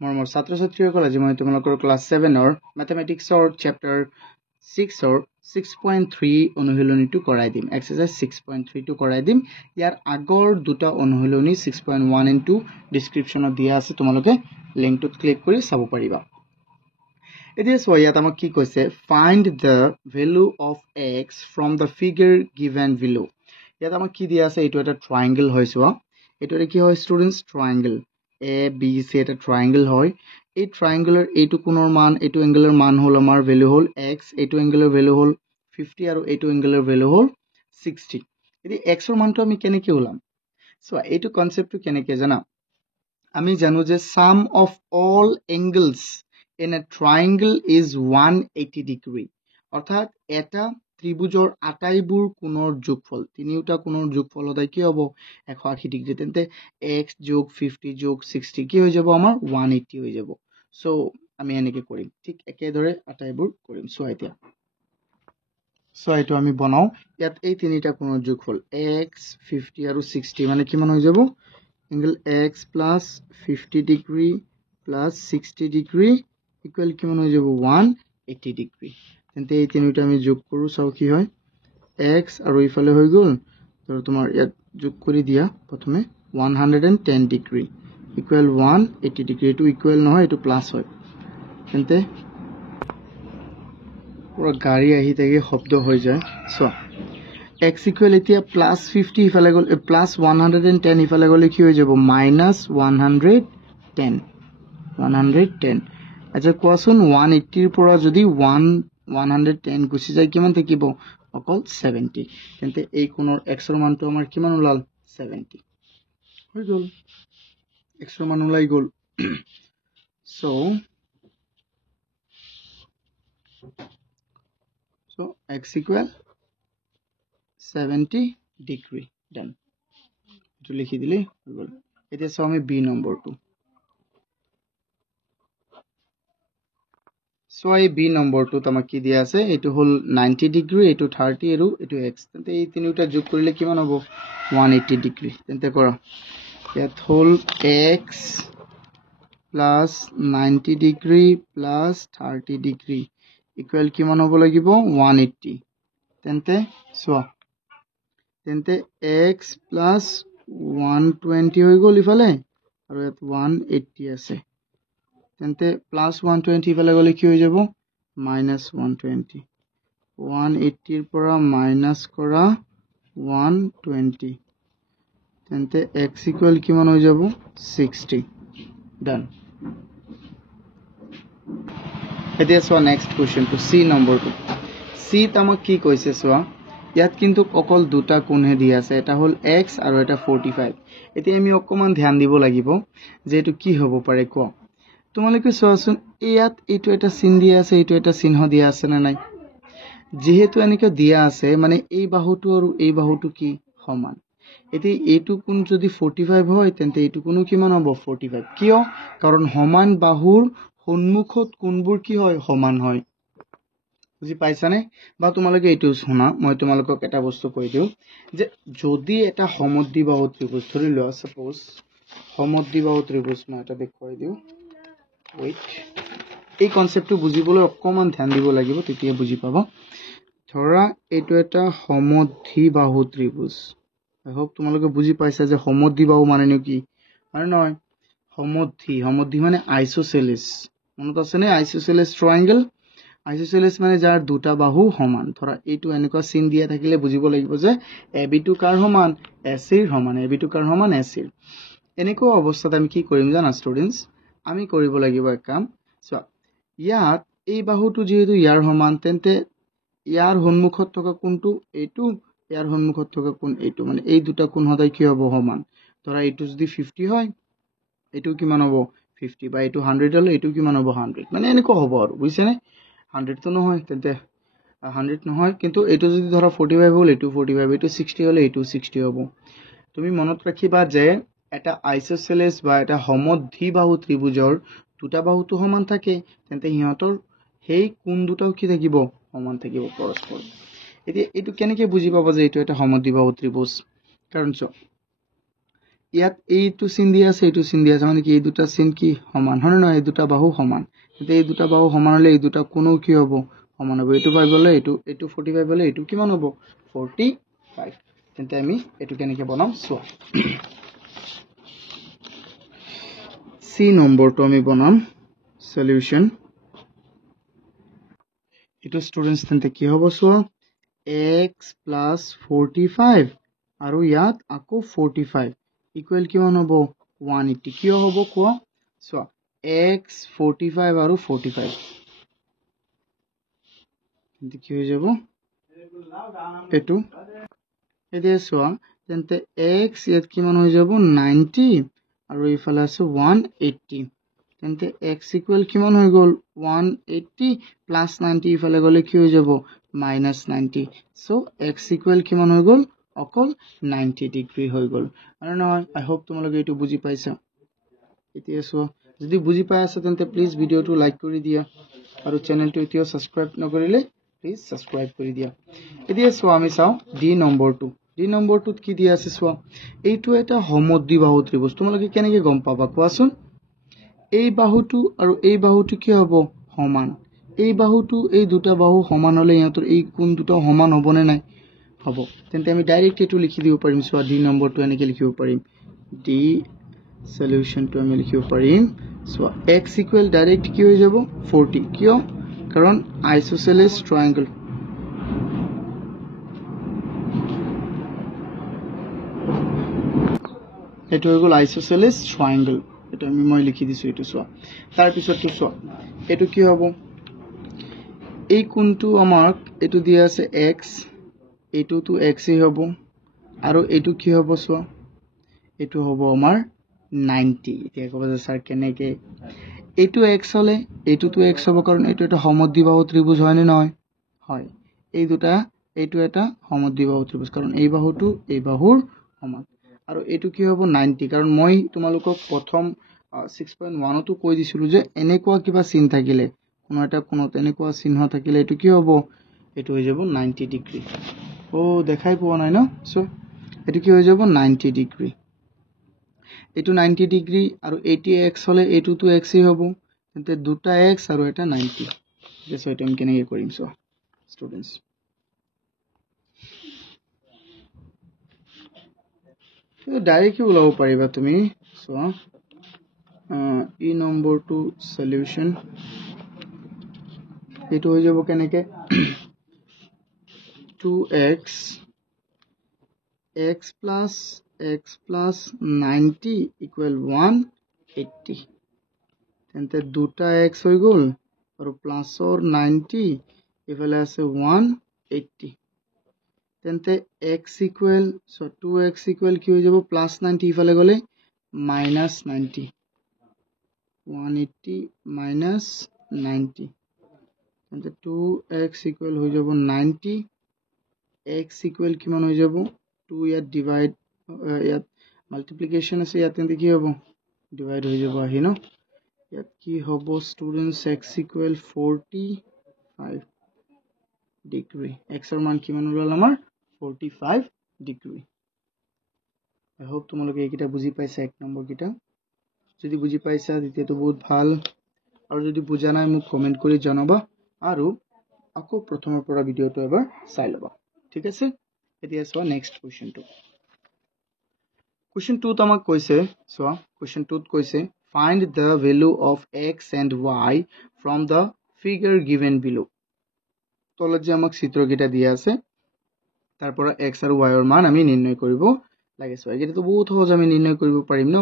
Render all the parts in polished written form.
মোৰ ছাত্ৰ ছাত্ৰীসকল আজি মই তোমালোকৰ ক্লাছ 7 ৰ ম্যাথমেটিক্সৰ চেপ্টাৰ 6 ৰ 6.3 অনুশীলনীটো কৰাই দিম এক্সাৰসাইজ 6.3 টো কৰাই দিম ইয়াৰ আগৰ দুটা অনুশীলনী 6.1 and 2 ডেসক্ৰিপচনত দিয়া আছে তোমালোকে লিংকটোত ক্লিক কৰি চাব পাৰিবা এতিয়া সো ইয়াত আমাক কি কৈছে find the value of x from the figure given below ইয়াত আমাক কি দিয়া আছে এটো এটা ট্ৰায়াঙ্গল হৈছো এটোৰে কি হয় স্টুডেন্টস ট্ৰায়াঙ্গল A B C এটা ট্ৰায়াঙ্গল হয় এই ট্ৰায়াঙ্গলেৰ এইটো কোণৰ মান এইটো এংগেলৰ মান হল আমাৰ ভ্যালু হল x এইটো এংগেলৰ ভ্যালু হল 50 আৰু এইটো এংগেলৰ ভ্যালু হল 60 এটি x ৰ মানটো আমি কেনেকৈ ওলাম সো এইটো কনসেপ্টটো কেনেকৈ জানা আমি জানো যে sum of all angles in a triangle is 180 degree অৰ্থাৎ এটা ত্ৰিভুজৰ আটাইবোৰ কোণৰ যোগফল তিনিটা কোণৰ যোগফল হদাই কি হ'ব 180 ডিগ্ৰী তেন্তে x যোগ 50 যোগ 60 কি হৈ যাব আমাৰ 180 হৈ যাব সো আমি এনেকৈ কৰিম ঠিক একেদৰে আটাইবোৰ কৰিম সো এইটো আমি বনাও ইয়াত এই তিনিটা কোণৰ যোগফল x 50 আৰু 60 মানে কিমান হৈ যাব angle x plus 50 degree plus 60 degree equal কিমান হৈ যাব 180 degree তেন্তে এই তিনিটা আমি যোগ কৰো চাও কি হয় x আৰু ইফালে হৈ গল তো তোমাৰ ইয়াত যোগ কৰি দিয়া প্ৰথমে 110 degree equal 180 degree to equal নহয় এটো প্লাস হয় তেন্তে পুরো গাড়ি আহি থেকে শব্দ হৈ যায় সো x equal এতিয়া plus 50 ইফালে গল plus 110 ইফালে গলে কি হৈ যাব minus 110 আচ্ছা কোৱাচোন 180 ৰ পৰা যদি 110 গুছি যায় কিমান থাকিব অকল 70 তেন্তে এই কোণৰ x ৰ মানটো আমাৰ কিমান ওলাল 70 হৈ গল x ৰ মান ওলাই গল so x equal 70 degree done to লিখি দিলে হৈ গল এতিয়া সো আমি b নম্বৰটো সো এই b নম্বৰটো আমাক কি দিয়া আছে এটো হল 90 ডিগ্ৰী এটো 30 আৰু এটো x তেন্তে এই তিনিটা যোগ কৰিলে কিমান হ'ব 180 ডিগ্ৰী তেন্তে কৰা ইয়াত হল x plus 90 degree plus 30 degree equal কিমান হ'ব লাগিব 180 তেন্তে সো তেন্তে x plus 120 হৈ গল ইফালে আৰু ইয়াত 180 আছে তেন্তে plus 120 ইফালে গলে কি হৈ যাব minus 120 180 ৰ পৰা minus কৰা 120 তেন্তে x equal কিমান হৈ যাব 60 done এতিয়া so next question two c নম্বৰটো c তামক কি কৈছে সো ইয়াত কিন্তু অকল দুটা কোণহে দিয়া আছে এটা হল x আৰু এটা 45 এতিয়া আমি অকমান ধ্যান দিব লাগিব যে এটো কি হ'ব পাৰে ক তোমালোকে সোৱাচোন ইয়াত এটো এটা চিন দিয়া আছে এটো এটা চিহ্ন দিয়া আছে না নাই যেহেতু এনেকৈ দিয়া আছে মানে এই বাহুটো আৰু এই বাহুটো কি সমান এতিয়া এইটো কোণ যদি 45 হয় তেন্তে এইটো কোণ কিমান হ'ব 45 কিয় কাৰণ সমান বাহুৰ সন্মুখত কোণবোৰ কি হয় সমান হয় বুজি পাইছানে বা তোমালোকে এইটো শুনা মই তোমালোকক এটা বস্তু কৈ দিও যে যদি এটা সমদ্বিবাহু ত্ৰিভুজ ধৰি লোৱা সাপোজ সমদ্বিবাহু ত্ৰিভুজ মই এটা দেখুৱাই দিও ওয়েট এই কনসেপ্টটো বুজিবলৈ অকমান ধ্যান দিব লাগিব তেতিয়া বুজি পাবা ধৰা এইটো এটা সমদ্বিবাহু ত্ৰিভুজ আই হোপ তোমালোকে বুজি পাইছা যে সমদ্বিবাহু মানে কি মানে নহয় সমদ্বি মানে আইসোসেলেস মনত আছে নে আইসোসেলেস ট্ৰায়াঙ্গল আইসোসেলেস মানে যাৰ দুটা বাহু সমান ধৰা এইটো এনেকুৱা চিন দিয়া থাকিলে বুজিব লাগিব যে AB2 কাৰ সমান AC ৰ সমান AB2 কাৰ সমান AC ৰ এনেকুৱা অৱস্থাত আমি কি কৰিম জানা ষ্টুডেন্টস আমি কৰিব লাগিব এক কাম সো ইয়াত এই বাহুটো যেহেতু ইয়াৰ সমান তেন্তে ইয়াৰ সন্মুখত থকা কোণটো এইটো ইয়াৰ সন্মুখত থকা কোণ এইটো মানে এই দুটা কোণ হদাই কি হ'ব সমান ধৰা এইটো যদি 50 হয় এইটো কিমান হ'ব 50 বা এইটো 100 হলে এইটো কিমান হ'ব 100 মানে এনেকুৱা হ'ব আৰু বুজিছানে 100 তো নহয় তেন্তে 100 নহয় কিন্তু এইটো যদি ধৰা 45 হল এইটো 45 এইটো 60 হলে এইটো 60 হ'ব তুমি মনত ৰাখিবা যে এটা আইসোসেলেস বা এটা সমদ্বিবাহু ত্ৰিভুজৰ দুটা বাহুটো সমান থাকে তেন্তে হিহঁতৰ হেই কোণ দুটাও কি থাকিব সমান থাকিব পৰস্পৰ এতিয়া এইটো কেনেকৈ বুজি পাবা যে এইটো এটা সমদ্বিবাহু ত্ৰিভুজ কাৰণ ইয়াত এইটো চিন দিয়া আছে এইটো চিন দিয়া আছে মানে কি এই দুটা চিন কি সমান হয় না এই দুটা বাহু সমান তেন্তে এই দুটা বাহু সমান হলে এই দুটা কোণও কি হ'ব সমান হ'ব এইটো 5 হলে এইটো 45 হলে এইটো কিমান হ'ব 45 তেন্তে আমি এইটো কেনেকৈ বনাম চোৱা সি নম্বৰটো আমি বনাম সলিউশন এইটো স্টুডেন্টস তেন্তে কি হ'ব চোৱা x plus 45 আৰু ইয়াত আকৌ 45 ইকুৱেল কিমান হ'ব 180 কিয় হ'ব কোৱা চোৱা x 45 আৰু 45 তেন্তে কি হৈ যাব এইটো এতিয়া চোৱা তেন্তে x ইয়াত কিমান হৈ যাব 90 আৰু ইফালে আছে 180 তেন্তে x ইকুৱেল কিমান হৈ গ'ল 180 প্লাস 90 ইফালে গ'লে কি হৈ যাব minus 90 so x ইকুৱেল কিমান হৈ গ'ল অকল 90 ডিগ্ৰী হৈ গ'ল আৰু নহয় আই হোপ তোমালোকে এইটো বুজি পাইছা এতিয়া চোৱা যদি বুজি পাই আছা তেন্তে প্লিজ ভিডিওটো লাইক কৰি দিয়া আৰু চেনেলটো এতিয়াও সাবস্ক্ৰাইব নকৰিলে প্লিজ সাবস্ক্ৰাইব কৰি দিয়া এতিয়া চোৱা আমি চাও ডি নম্বৰটোত কি দিয়া আছে চোৱা এইটো এটা সমদ্বিবাহু ত্ৰিভুজ তোমালোকে কেনেকৈ গম পাবা কোৱাচোন এই বাহুটো আৰু এই বাহুটো কি হ'ব সমান এই বাহুটো এই দুটা বাহু সমান হলে ইহঁতৰ এই কোণ দুটা সমান হ'বনে নাই হ'ব তেন্তে আমি ডাইৰেক্ট এটো লিখি দিব পাৰিম সো ডি নম্বৰটো এনেকৈ লিখিব পাৰিম ডি সলিউশনটো আমি লিখিব পাৰিম সো x ইকুৱেল ডাইৰেক্ট কি হৈ যাব 40 কিয় কাৰণ আইসোসেলেস ট্ৰায়াঙ্গল এটো হৈ গ'ল আইসোসেলেস ট্ৰায়াঙ্গল এটা আমি মই লিখি দিছো এটো সো তাৰ পিছতটো সো এটো কি হ'ব এই কোণটো আমাক এটো দিয়া আছে x এটো তো x এ হ'ব আৰু এটো কি হ'ব সো এটো হ'ব আমাৰ 90 এতিয়া ক'ব যে স্যাৰ কেনেকৈ এটো x হলে এটো তো x হ'ব কাৰণ এটো এটা সমদ্বিবাহু ত্ৰিভুজ হয় নে নহয় হয় এই দুটা এটো এটা সমদ্বিবাহু ত্ৰিভুজ কাৰণ এই বাহুটো এই বাহুৰ সমান আৰু এটো কি হ'ব 90 কাৰণ মই তোমালোকক প্ৰথম 6.1 তো কৈ দিছিলো যে এনেকুৱা কিবা চিন থাকিলে কোনো এটা কোণত এনেকুৱা চিহ্ন থাকিলে এটো কি হ'ব এটো হৈ যাব 90 ডিগ্ৰী ও দেখাই পোৱা নাই ন সো এটো কি হৈ যাব 90 ডিগ্ৰী এটো 90 ডিগ্ৰী আৰু 80x হলে এটো তো x এ হ'ব তেন্তে দুটা x আৰু এটা 90 সো এটা আমি কেনেকৈ কৰিম সো স্টুডেন্টস ডাইৰেক্ট ওলাব পাৰিবা তুমি সো ই নম্বৰটো সলিউশন এটো হৈ যাব কেনেকৈ 2x x plus 90 equal 180 তেন্তে দুটা x হৈ গ'ল আৰু প্লাসৰ 90 ইফালে আছে 180 তেন্তে x equal so 2x equal কি হৈ যাব প্লাস 90 ইফালে গ'লে minus 90 180 minus 90 তেন্তে 2x equal হৈ যাব 90 x equal কিমান হৈ যাব 2 ইয়াত ডিভাইড ইয়াত মাল্টিপ্লিকেশন আছে ইয়াত তেন্তে কি হ'ব ডিভাইড হৈ যাব আহি ন ইয়াত কি হ'ব students x equal 45 degree x ৰ মান কিমান ওলাল আমাৰ 45 ডিগ্ৰী আই হোপ তোমালোকে এইকেইটা বুজি পাইছা এক নম্বৰ কিটা যদি বুজি পাইছা তেতিয়াতো বহুত ভাল আৰু যদি বুজা নাই মোক কমেন্ট কৰি জনাবা আৰু আকৌ প্ৰথমৰ পৰা ভিডিওটো এবাৰ চাই লবা ঠিক আছে এতিয়া চোৱা নেক্সট Question 2 আমাক কৈছে চোৱা Question 2 কৈছে find the value of x and y from the figure given below তলত যে আমাক চিত্ৰকেইটা দিয়া আছে তাৰ পৰা x আৰু y ৰ মান আমি নিৰ্ণয় কৰিব লাগে চোৱা এটা তো বহুত সহজ আমি নিৰ্ণয় কৰিব পাৰিম ন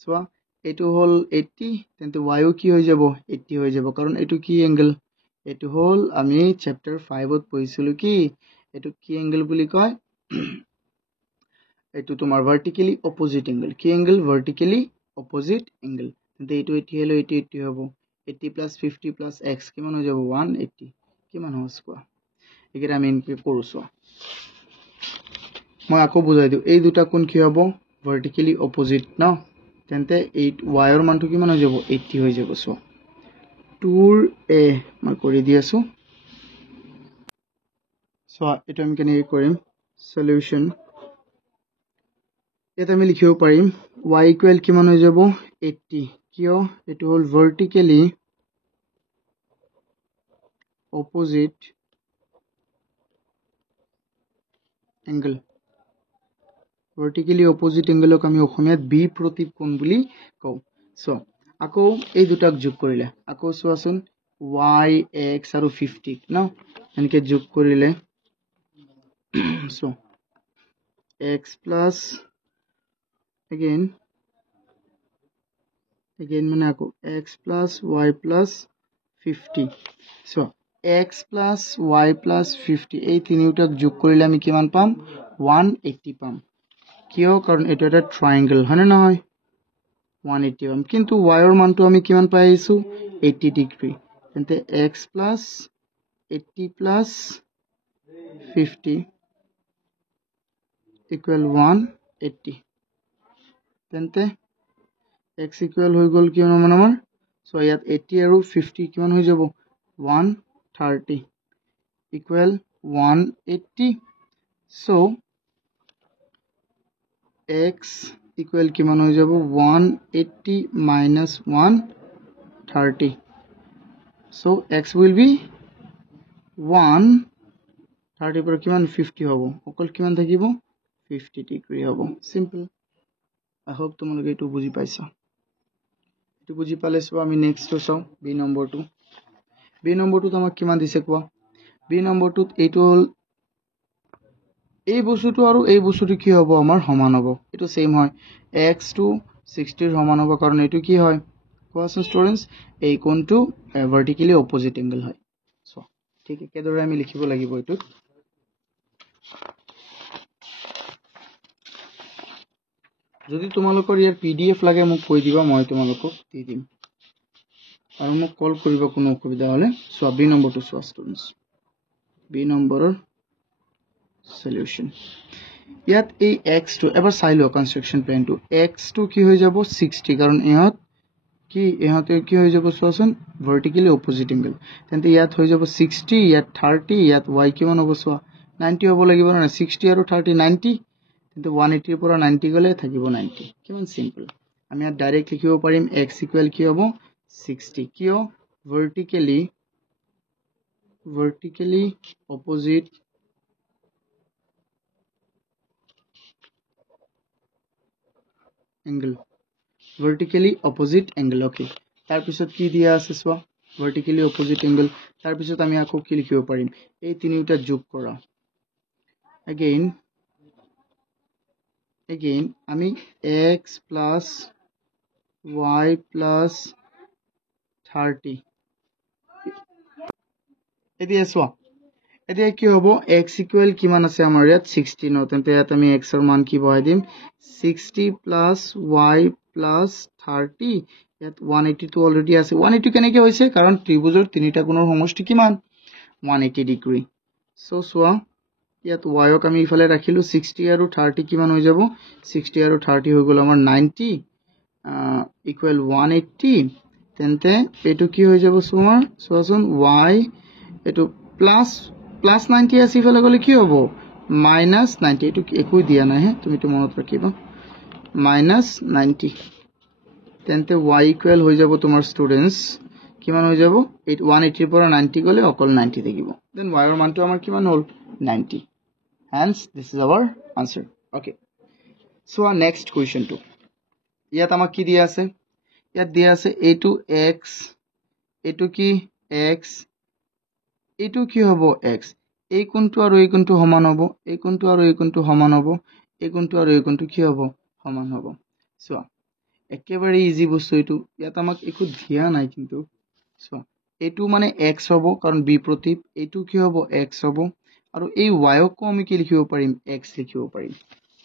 চোৱা এটো হল 80 তেন্তে y ও কি হৈ যাব 80 হৈ যাব কাৰণ এটো কি এংগল এটো হল আমি চ্যাপ্টাৰ 5 ত পঢ়িছিলো কি এটো কি এংগল বুলি কয় এটো তোমাৰ ভাৰ্টিক্যালি অপোজিট এংগল কি এংগল ভাৰ্টিক্যালি অপোজিট এংগল তেন্তে এটো 80 হলো 80 হ'ব 80 plus 50 plus x কিমান হৈ যাব 180 কিমান হ'ব স্কোয়ার একেটা আমি ইনকে কৰিছো মই আকৌ বুজাই দিও এই দুটা কোণ কি হ'ব ভাৰ্টিক্যালি অপোজিট ন তেন্তে 8 y ৰ মানটো কিমান হৈ যাব 80 হৈ যাব সো 2 a মই কৰি দি আছো সো এটো আমি কেনে কৰিম সলিউশন ইয়াত আমি লিখিব পাৰিম y ইকুৱেল কিমান হৈ যাব 80 কিয় এটো হল vertically opposite angle vertically opposite এংগলক আমি অসমীয়াত বি প্ৰতীপ কোণ বুলি কওঁ সো আকৌ এই দুটাক যোগ কৰিলে আকৌ চোৱাচোন y x আৰু 50 ন এনেকে যোগ কৰিলে সো x plus again মানে আকৌ x plus y plus 50 so x plus y plus 50 এই তিনিটাক যোগ কৰিলে আমি কিমান পাম 180 পাম কিয় কাৰণ এটা এটা ট্ৰায়াঙ্গল হয়নে নহয় 180 পাম কিন্তু y ৰ মানটো আমি কিমান পাই আইছো 80 ডিগ্ৰী তেন্তে x plus 80 plus 50 equal 180 তেন্তে x equal হৈ গল কিমান মান আমাৰ সো ইয়াত 80 আৰু 50 কিমান হৈ যাব 130 equal 180 so x equal কিমান হৈ যাব 180 minus 130 so x will be 130 पर কিমান 50 হ'ব অকল কিমান থাকিব 50 ডিগ্ৰী হ'ব সিম্পল I hope তোমালোকে এটো বুজি পাইছা এটো বুজি পালে সো আমি নেক্সট চাও বি নম্বৰটো আমাক কিমান দিছে কোৱা বি নম্বৰটোত এটো হল এই বস্তুটো আৰু এই বস্তুটো কি হ'ব আমাৰ সমান হ'ব এটো সেম হয় x to 60 ৰ সমান হ'ব কাৰণ এটো কি হয় কোৱাচোন স্টুডেন্টস এই কোণটো ভাৰ্টিকেলি অপোজিট এংগল হয় সো ঠিক একেদৰে আমি লিখিব লাগিব এটো যদি তোমালোকৰ ইয়াৰ পিডিএফ লাগে মোক কৈ দিবা মই তোমালোকক দি দিম আৰু মোক কল কৰিব কোনো অসুবিধা হলে সো বি নম্বৰটো চোৱা স্টুডেন্টস বি নম্বৰৰ সলিউশন ইয়াত এই x টো এবাৰ চাই লোৱা কনস্ট্ৰাকচন প্ল্যানটো x টো কি হৈ যাব 60 কাৰণ ইহতে কি হৈ যাব চোৱাচোন ভাৰ্টিকেলি অপোজিট এংগল তেন্তে ইয়াত হৈ যাব 60 ইয়াত 30 ইয়াত y কিমান হ'ব চোৱা 90 হ'ব লাগিব না 60 আৰু 30 90 কিন্তু 180 ৰ পৰা 90 গলে থাকিব 90 কিমান সিম্পল আমি ইয়াত ডাইৰেক্ট লিখিব পাৰিম x ইকুৱেল কি হ'ব 60 কিয় vertically opposite angle vertically opposite angle okay তাৰ পিছত কি দিয়া আছে সোৱা vertically opposite angle তাৰ পিছত আমি আকৌ কি লিখিব পাৰিম এই তিনিটা যোগ কৰা again আমি x plus y plus 30 এতিয়া সোৱা এতিয়া কি হ'ব x ইকুৱেল কিমান আছে আমাৰ ইয়াত 60 ন তেন্তে ইয়াত আমি x ৰ মান কি বহাই দিম 60 plus y plus 30 ইয়াত 180 টো অলৰেডি আছে 180 কেনেকৈ হৈছে কাৰণ ত্ৰিভুজৰ তিনিটা কোণৰ সমষ্টি কিমান 180 ডিগ্ৰী সো সোৱা ইয়াত y ক আমি ইফালে ৰাখিলো 60 আৰু 30 কিমান হৈ যাব 60 আৰু 30 হৈ গল আমাৰ 90 ইকুৱেল 180 তেন্তে এটো কি হৈ যাব সোৱাচোন y এটো প্লাস 90 আছে ইফালে গলে কি হ'ব মাইনাস 90 এটো একো দিয়া নাই তুমি তো মনত ৰাখিবা মাইনাস 90 তেন্তে y ইকুৱেল হৈ যাব তোমাৰ স্টুডেন্টস কিমান হৈ যাব 180 পৰা 90 গলে অকল 90 থাকিব দেন y ৰ মানটো আমাৰ কিমান হ'ল 90 hence this is our answer okay so our next question to ইয়াত আমাক কি দিয়া আছে ইয়াত দিয়া আছে a2 x a2 কি x a2 কি হ'ব x এই কোণটো আৰু এই কোণটো সমান হ'ব এই কোণটো আৰু এই কোণটো সমান হ'ব এই কোণটো আৰু এই কোণটো কি হ'ব সমান হ'ব সো একেবাৰে ইজি বস্তু এটো ইয়াত আমাক একো দিয়া নাই কিন্তু সো এটো মানে x হ'ব কাৰণ b প্ৰতীপ এটো কি হ'ব x হ'ব আৰু এই y ক আমি কি লিখিব পাৰিম x লিখিব পাৰিম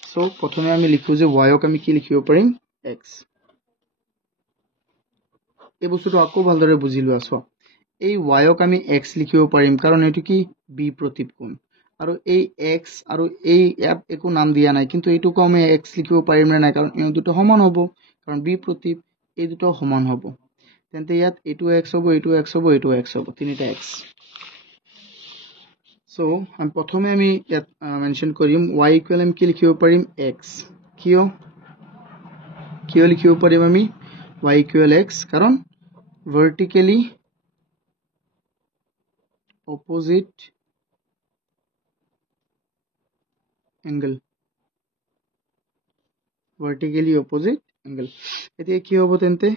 সো প্ৰথমে আমি লিখো যে y ক আমি কি লিখিব পাৰিম x এই বস্তুটো আকৌ ভালদৰে বুজি লোৱা সো এই y ক আমি x লিখিব পাৰিম কাৰণ এটো কি b প্ৰতীপ কোণ আৰু এই x আৰু এই ইয়াত একো নাম দিয়া নাই কিন্তু এটো কো আমি x লিখিব পাৰিম না কাৰণ এই দুটো সমান হ'ব কাৰণ b প্ৰতীপ এই দুটো সমান হ'ব তেন্তে ইয়াত এটো x হ'ব এটো x হ'ব এটো x হ'ব তিনিটা x সো আমি প্ৰথমে আমি ইয়াত মেনশন কৰিম y ইকুৱেল আমি কি লিখিব পাৰিম x কিয় লিখিব পাৰিম আমি y equal x কাৰণ vertically opposite angle এতিয়া কি হ'ব তেন্তে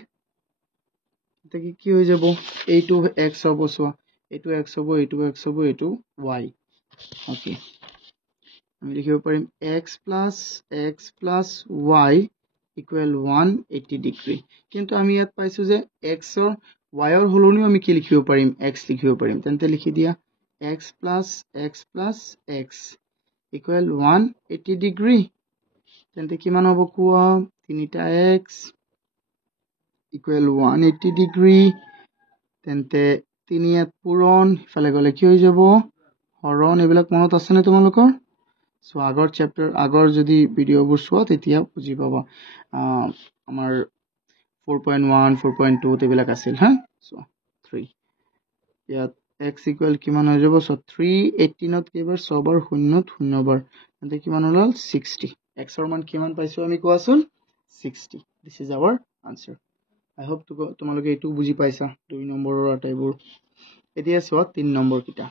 এটা কি হৈ যাব এইটো x হ'ব সোৱা এইটো x হ'ব এইটো x হ'ব এইটো y ওকে আমি লিখিব পাৰিম x plus y equal 180 degree কিন্তু আমি ইয়াত পাইছো যে x or y or হলনিও আমি কি লিখিব পাৰিম x লিখিব পাৰিম তেন্তে লিখি দিয়া x plus x equal 180 degree তেন্তে কিমান হ'ব কোৱা 3টা x equal 180 ডিগ্ৰী তেন্তে 3 ইয়াত পূৰণ ইফালে গলে কি হৈ যাব হৰণ এইবিলাক মনত আছে নে তোমালোকৰ সো আগৰ চ্যাপ্টাৰ আগৰ যদি ভিডিওবোৰ চোৱা তেতিয়া বুজি পাবা আমাৰ 4.1 4.2 তেবিলাক আছিল হা সো 3 ইয়াত x equal কিমান হৈ যাব সো 318 ত কেবাৰ 100 বাৰ 0 0 বাৰ তেন্তে কিমান হ'ল 60 x ৰ মান কিমান পাইছো আমি কোৱাচোন 60 this is our answer I hope তোমালোকে এটো বুজি পাইছা 2 নম্বৰৰ আটাইবোৰ এতিয়া চোৱা 3 নম্বৰ কিটা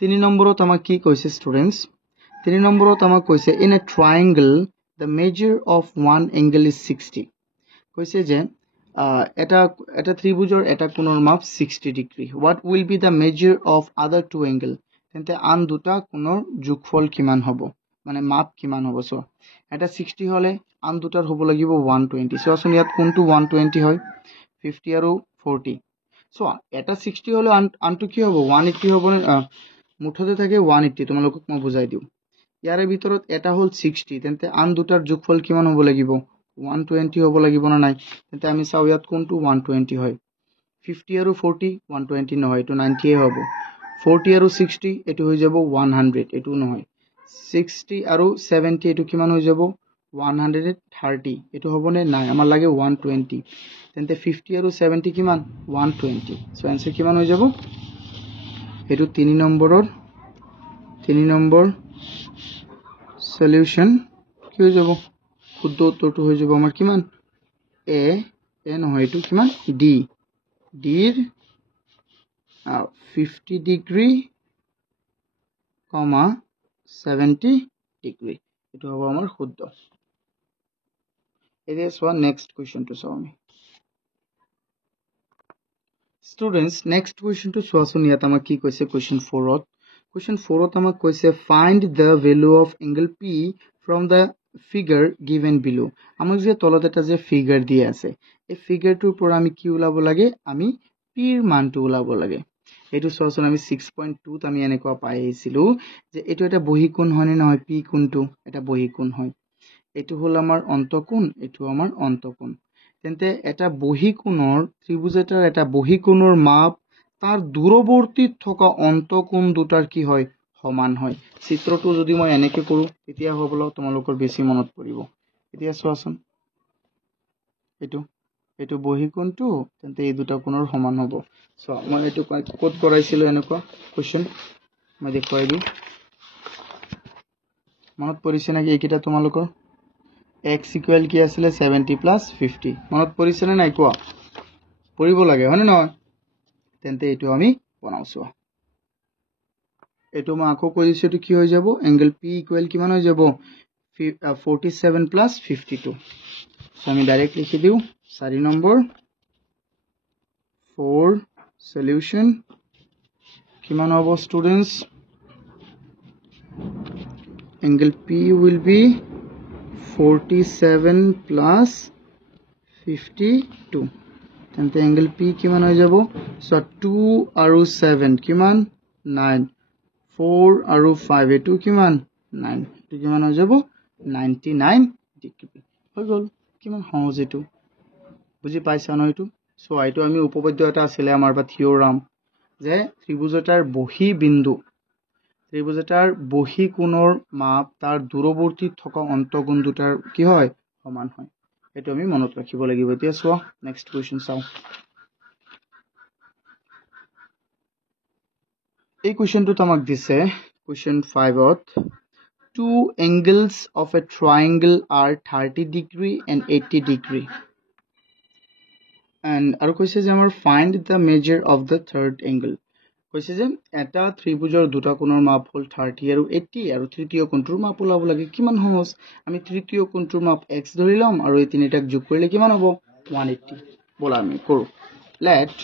3 নম্বৰত আমাক কি কৈছে ষ্টুডেন্টস 3 নম্বৰত আমাক কৈছে in a triangle the measure of one angle is 60 কৈছে যে এটা ত্ৰিভুজৰ এটা কোণৰ মাপ 60 degree what will be the measure of other two angle তেন্তে আন দুটা কোণৰ যোগফল কিমান হ'ব মানে মাপ কিমান হ'ব সো এটা 60 হলে আন দুটাৰ হ'ব লাগিব 120 সো আসুন ইয়াত কোনটো 120 হয় 50 আৰু 40 সো এটা 60 হলে আনটো কি হ'ব 180 হ'ব মুঠতে থাকে 180 তোমালোকক মই বুজাই দিও ইয়াৰে ভিতৰত এটা হল 60 তেন্তে আন দুটাৰ যোগফল কিমান হ'ব লাগিব 120 হ'ব লাগিব না নাই তেন্তে আমি চাও ইয়াত কোনটো 120 হয় 50 আৰু 40 120 নহয় এটো 90 এ হ'ব 40 আৰু 60 এটো হৈ যাব 100 এটো নহয় 60 আৰু 70 এটো কিমান হৈ যাব 130 এটো হ'বনে নাই আমাৰ লাগে 120 তেন্তে 50 আৰু 70 কিমান 120 সো आंसर কিমান হৈ যাব এটো 3 নম্বৰ সলিউশন কি হৈ যাব শুদ্ধ উত্তৰটো হৈ যাব আমাৰ কিমান এ নহয় এটো কিমান ডি ডিৰ 50 ডিগ্ৰী 70 ডিগ্ৰী এটো হ'ব আমাৰ শুদ্ধ এতিয়া সোৱা নেক্সট কোৱেশ্চনটো চাও আমি স্টুডেন্টস নেক্সট কোৱেশ্চনটো সোৱাচোন ইয়াত আমাক কি কৈছে কোৱেশ্চন 4ত আমাক কৈছে find the value of angle p from the figure given below আমাক যে তলত এটা যে ফিগাৰ দি আছে এই ফিগাৰটোৰ পৰা আমি কি উলাব লাগে আমি p ৰ মানটো উলাব লাগে এটো সোৱাচোন আমি 6.2 ত আমি এনেকুৱা পাই আহিছিলো যে এটো এটা বহিকোণ হয় নে নহয় p কোণটো এটা বহিকোণ হয় এটো হল আমাৰ অন্তকোণ এটো আমাৰ অন্তকোণ তেন্তে এটা বহিকোণৰ ত্ৰিভুজ এটাৰ এটা বহিকোণৰ মাপ তাৰ দূৰৱৰ্তী থকা অন্তকোণ দুটাৰ কি হয় সমান হয় চিত্ৰটো যদি মই এনেকৈ কৰো তেতিয়া হবলা তোমালোকৰ বেছি মনত পৰিব এতিয়া সোৱাচোন এটো বহিকোণটো তেন্তে এই দুটা কোণৰ সমান হ'ব সো মই এটো কোড কৰাইছিলো এনেকুৱা কোৱেশ্চন মই দেখুৱাই দিও মনত পৰিছে নেকি এইকিটা তোমালোকৰ x equal কি আছিল 70 plus 50 মনত পৰিছে নে নাই কোৱা পৰিব লাগে হয়নে নহয় তেন্তে এটো আমি বনাওছো এটো মই আকৌ কৈ দিছো এটো কি হৈ যাব angle p equal কিমান হৈ যাব 47 plus 52 সো আমি ডাইৰেক্ট লিখি দিও 4 নম্বৰ 4 সলিউশন কিমান হ'ব students angle p will be 47 plus 52 তেন্তে angle p কিমান হৈ যাব সো 2 আৰু 7 কিমান 9 4 আৰু 5 এটো কিমান 9 এটো কিমান হৈ যাব 99 ডিগ্ৰী হৈ গল কিমান সহজ এটো বুজি পাইছা ন এটো সো আইটো আমি উপপাদ্য এটা আছিল আমাৰ বা থিওৰাম যে ত্ৰিভুজটাৰ বহি বিন্দু ত্ৰিভুজটাৰ বহি কোণৰ মাপ তাৰ দূৰৱৰ্তী থকা অন্তকোণ দুটাৰ কি হয় সমান হয় এটো আমি মনত ৰাখিব লাগিব এতিয়া সোৱা নেক্সট কোৱেশ্চন চাও এই কোৱেশ্চনটো আমাক দিছে question 5ত two angles of a triangle are 30 degree and 80 degree. And আৰু কৈছে যে আমাৰ find the measure of the third angle. কৈছে যে এটা ত্ৰিভুজৰ দুটা কোণৰ মাপ হ'ল 30 আৰু 80 আৰু তৃতীয় কোণটোৰ মাপ ওলাব লাগে কিমান সহজ আমি তৃতীয় কোণটোৰ মাপ x ধৰি লম আৰু এই তিনিটাক যোগ কৰিলে কিমান হ'ব 180 বলা আমি কৰো let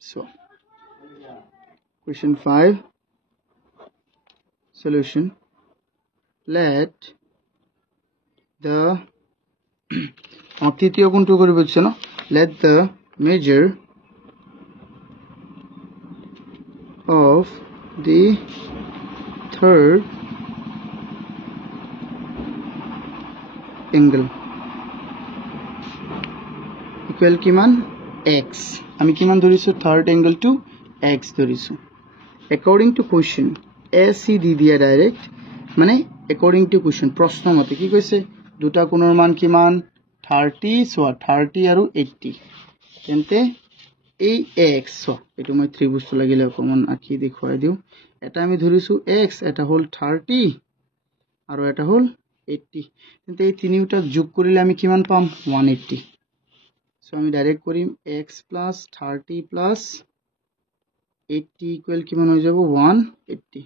so question 5 solution let the তৃতীয় কোণটো কৰিব দিছে ন let the measure of the third angle equal কিমান x আমি কিমান ধৰিছো third angle to x ধৰিছো according to question ac দি দিয়া ডাইৰেক্ট মানে according to question প্ৰশ্ন মতে কি কৈছে দুটা কোণৰ মান কিমান 30 সোয়া 30 আৰু 80 তেন্তে এই x এটো মই ত্ৰিভুজটো লাগিলে অকমান আকি দেখুৱাই দিও এটা আমি ধৰিছো x এটা হল 30 আৰু এটা হল 80 তেন্তে এই তিনিটা যোগ কৰিলে আমি কিমান পাম 180 সো আমি ডাইৰেক্ট কৰিম x + 30 + 80 ইকুয়াল কিমান হৈ যাব 180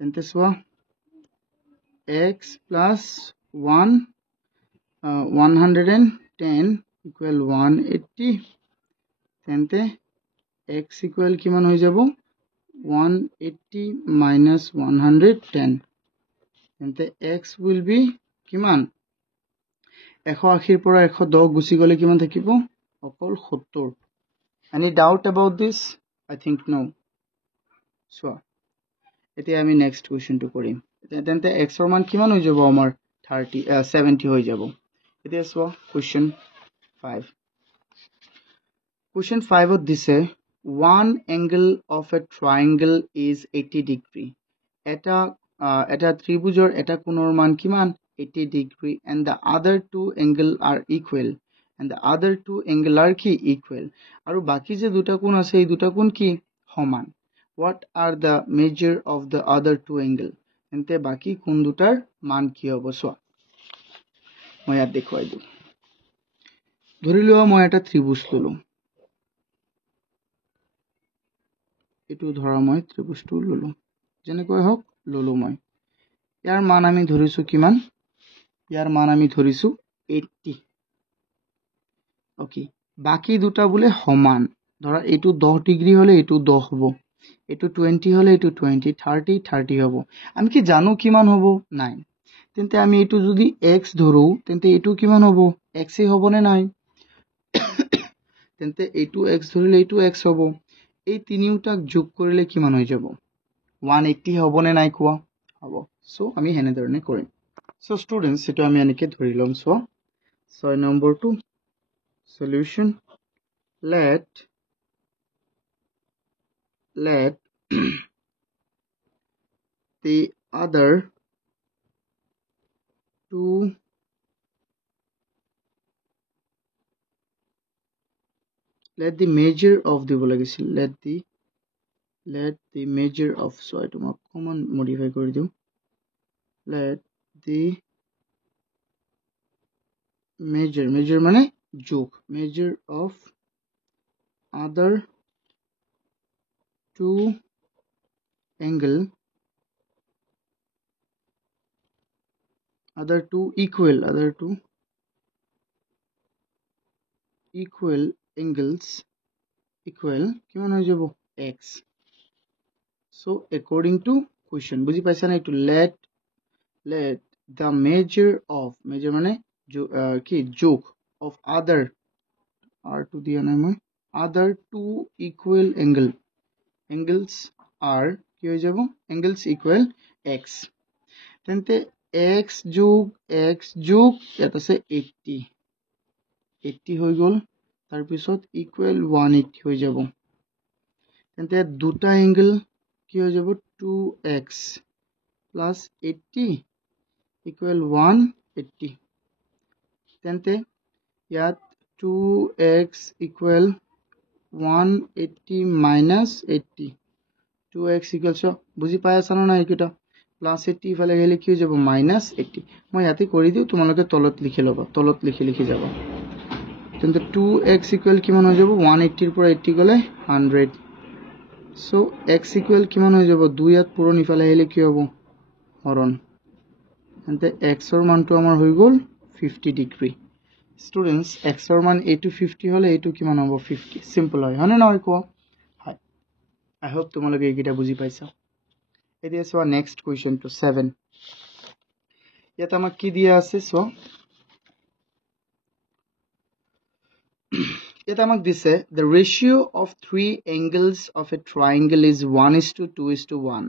তেন্তে সোয়া x + 110 equal 180 তেন্তে x equal কিমান হৈ যাব 180 minus 110 তেন্তে x will be কিমান 180 পৰা 110 গুছি গলে কিমান থাকিব অকল 70 any doubt about this I think no so এতিয়া আমি নেক্সট কোৱেশ্চনটো কৰিম তেন্তে x ৰ মান কিমান হৈ যাব আমাৰ 70 হৈ যাব এতিয়া চোৱা question 5 question 5 ত দিছে one angle of a triangle is 80 degree এটা ত্ৰিভুজৰ এটা কোণৰ মান কিমান 80 degree and the other two angle are equal and the other two angle are কি equal আৰু বাকি যে দুটা কোণ আছে এই দুটা কোণ কি সমান what are the measure of the other two angle তেন্তে বাকি কোণ দুটাৰ মান কি হ'ব চোৱা মই ইয়াত দেখুৱাই দিও ধৰি লোৱা মই এটা ত্ৰিভুজ ললো এটো ধৰা মই ত্ৰিভুজটো ললো যেনেকৈ হওক ললো মই ইয়াৰ মান আমি ধৰিছো কিমান ইয়াৰ মান আমি ধৰিছো 80 ওকে বাকি দুটা বলে সমান ধৰা এটো 10 ডিগ্ৰী হলে এটো 10 হ'ব এটো 20 হলে এটো 20 30 30 হ'ব আমি কি জানো কিমান হ'ব নাই তেন্তে আমি এটো যদি x ধৰো তেন্তে এটো কিমান হ'ব x এ হ'ব নে নাই তেন্তে এটো x ধৰিলে এটো x হ'ব এই তিনিউটাক যোগ কৰিলে কিমান হৈ যাব 180 হ'ব নে নাই কোৱা হ'ব সো আমি হেনে ধৰণে কৰিম সো স্টুডেন্টস এটো আমি এনেকে ধৰি লম সো 6 নম্বৰটো solution let the other two let the measure of the let the measure of so I to common modify kori diu let the measure mane jog measure of other two angle other two equal angles equal কিমান হৈ যাব x so according to question বুজি পাইছা না to let the measure মানে কি যোগ of other to দিয়া নাই মই other two equal angles are কি হৈ যাব angles equal x তেন্তে x যোগ ইয়াত আছে 80 হৈ গল তাৰ পিছত equal 180 হৈ যাব তেন্তে দুটা এঙ্গেল কি হৈ যাব 2x plus 80 equal 180 তেন্তে ইয়াত 2x equal 180 minus 80 2x equals বুজি পাই আছা না এইকেইটা প্লাস 80 ইফালে গেলে কি হৈ যাব মাইনাস 80 মই ইয়াতে কৰি দিও তোমালোকে তলত লিখি লবা তলত লিখি যাব তেন্তে 2x ইকুৱেল কিমান হৈ যাব 180 ৰ পৰা 80 গলে 100 সো x ইকুৱেল কিমান হৈ যাব 2 ইয়াত পূৰণ ইফালে আহিলে কি হ'ব হৰণ তেন্তে x ৰ মানটো আমাৰ হৈ গল 50 ডিগ্ৰী স্টুডেন্টস x ৰ মান এইটো 50 হলে এইটো কিমান হ'ব 50 সিম্পল হয় হনে নহয় কোৱা হয় আই হোপ তোমালোকে এইকেইটা বুজি পাইছা এতিয়া চোৱা নেক্সট কোৱেশ্চন টু 7 ইয়াত আমাক কি দিয়া আছে চোৱা ইয়াত আমাক দিছে the ratio of three angles of a triangle is 1:2:1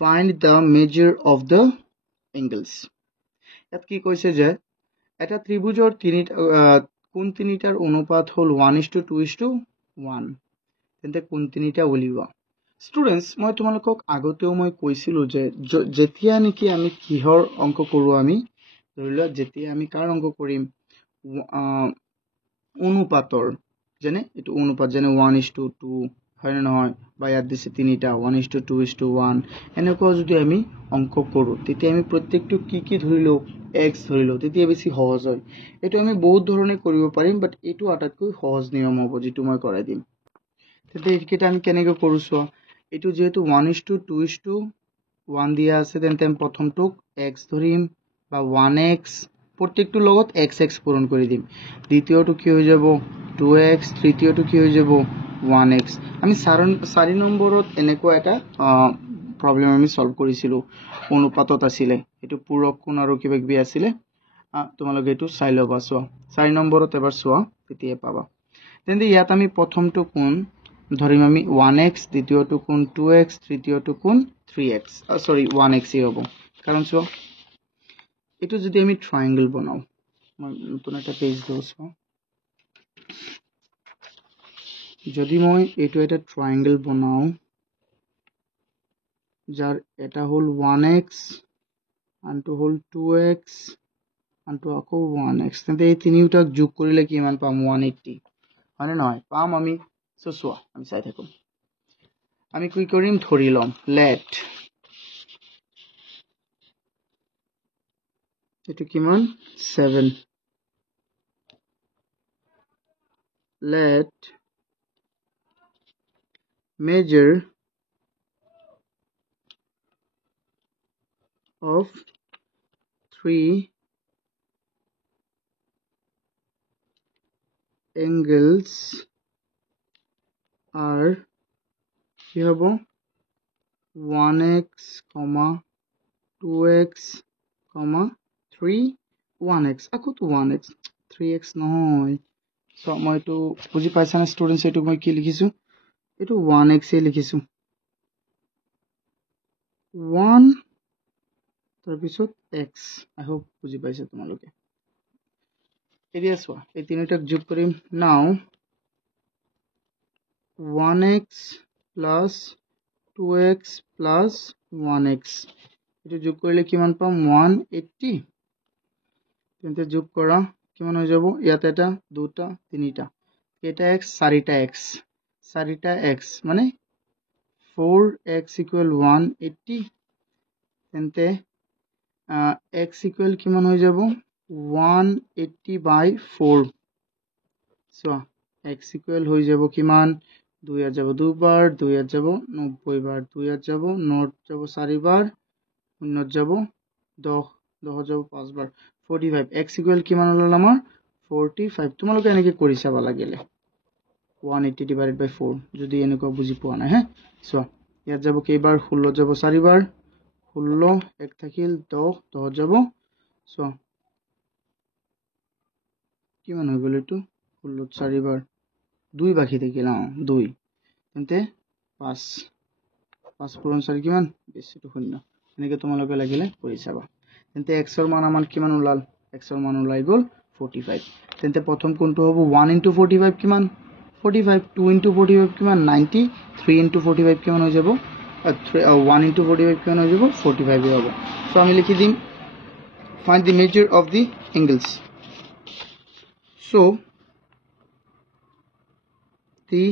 find the measure of the angles ইয়াত কি কৈছে যে এটা ত্ৰিভুজৰ কোন তিনিটাৰ অনুপাত হল 1:2:1 তেন্তে কোন তিনিটা উলিওৱা স্টুডেন্টস মই তোমালোকক আগতেও মই কৈছিলো যে যেতিয়া নেকি আমি কিহৰ অংক কৰো আমি ধৰিলোৱা যেতিয়া আমি কাৰ অংক কৰিম অনুপাতৰ যেনে এটো অনুপাত যেনে 1:2 হয় না নহয় বা ইয়াত দিছে তিনিটা 1:2:1 এনেকুৱা যদি আমি অংক কৰো তেতিয়া আমি প্ৰত্যেকটো কি ধৰিলো x ধৰিলো তেতিয়া বেছি সহজ হয় এটো আমি বহুত ধৰণে কৰিব পাৰিম বাট এটো আটাতকৈ সহজ নিয়ম হ'ব যেটো মই কৰাই দিম তেতিয়া এইকেইটা আমি কেনেকৈ কৰো চোৱা এটো যেহেতু 1:2:1 দিয়া আছে তেন্তে আমি প্ৰথমটোক x ধৰিম বা 1x প্ৰত্যেকটো লগত x পূৰণ কৰি দিম দ্বিতীয়টো কি হৈ যাব 2x তৃতীয়টো কি হৈ যাব 1x আমি 4 নম্বৰত এনেকুৱা এটা প্ৰবলেম আমি সলভ কৰিছিলো অনুপাতত আছিল এটো পূৰক কোণ আৰু কিবা কিবি আছিল তোমালোকে এটো চাই লবা চোৱা 4 নম্বৰত এবাৰ চোৱা তেতিয়া পাবা তেন্তে ইয়াত আমি প্ৰথমটো কোণ ধৰিম আমি 1x দ্বিতীয়টো কোণ 2x তৃতীয়টো কোণ 3x সৰি 1x হ'ব কাৰণ চোৱা এটো যদি আমি ট্ৰায়াঙ্গল বনাও মই নতুন এটা পেজ দিছো যদি মই এটো এটা ট্ৰায়াঙ্গল বনাও যাৰ এটা হল 1x আনটো হল 2x আনটো আকৌ 1x তেন্তে এই তিনিটাক যোগ কৰিলে কিমান পাম 180 মানে নহয় পাম আমি চোৱা আমি চাই থাকো আমি কি কৰিম ধৰি লম let এটো কিমান 7 let measure of three angles are কি হ'ব 1x, 2x, 3 1x আকৌ তো 1x 3x নহয় সো মই তো বুজি পাইছা না স্টুডেন্টস এটো মই কি লিখিছো এটো 1x এ লিখিছো 1 তাৰ পিছত x আই হোপ বুজি পাইছা তোমালোকে এতিয়া চোৱা এই তিনিটাক যোগ কৰিম নাও 1x plus 2x plus 1x এটো যোগ কৰিলে কিমান পাম 180 তেন্তে যোগ কৰা কিমান হৈ যাব ইয়াত এটা দুটা তিনিটা এটা x চাৰিটা x মানে 4x equal 180 তেন্তে x equal কিমান হৈ যাব 180/4 সো x equal হৈ যাব কিমান 2 যাব দুবাৰ 2 যাব 90 বাৰ 2 যাব 9 যাব 4 বাৰ 0 যাব 10 যাব 5 বাৰ 45 x equal কিমান হল আমাৰ 45 তোমালোকে এনেকৈ কৰি চাবা লাগিলে 180/4 যদি এনেকুৱা বুজি পোৱা নাই হে সো ইয়াত যাব কেইবাৰ 16 যাব 4 বাৰ 16 এক থাকিল 10 যাব সো কিমান হৈ গল এটো 16 4 বাৰ 2 বাকি থাকিল 2 তেন্তে 5 পূৰণ 4 কিমান 20 টো শূন্য এনেকৈ তোমালোকে লাগিলে কৰি চাবা তেন্তে x ৰ মান আমাৰ কিমান ওলাল x ৰ মান ওলাই গল 45 তেন্তে প্ৰথম কোনটো হ'ব 1 * 45 কিমান 45 2 * 45 কিমান 90 3 * 45 কিমান হৈ যাব 1 * 45 কিমান হৈ যাব 45 হ'ব সো আমি লিখি দিম find the measure of the angles so the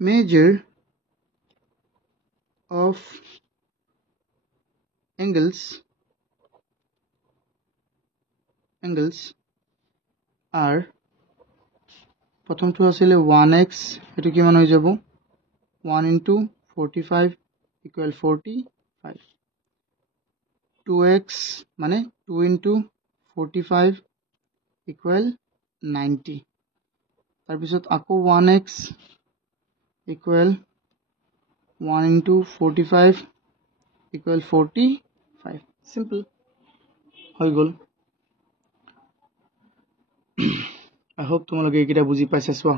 measure of angles are প্রথমটো আসলে 1x এটো কিমান হৈ যাব 1 into 45 equal 45 2x মানে 2 into 45 equal 90 তাৰপিছত আকৌ 1x equal 1 into 45 equal 45 simple হৈ গল I hope তোমালোকে এইকেইটা বুজি পাইছা চোৱা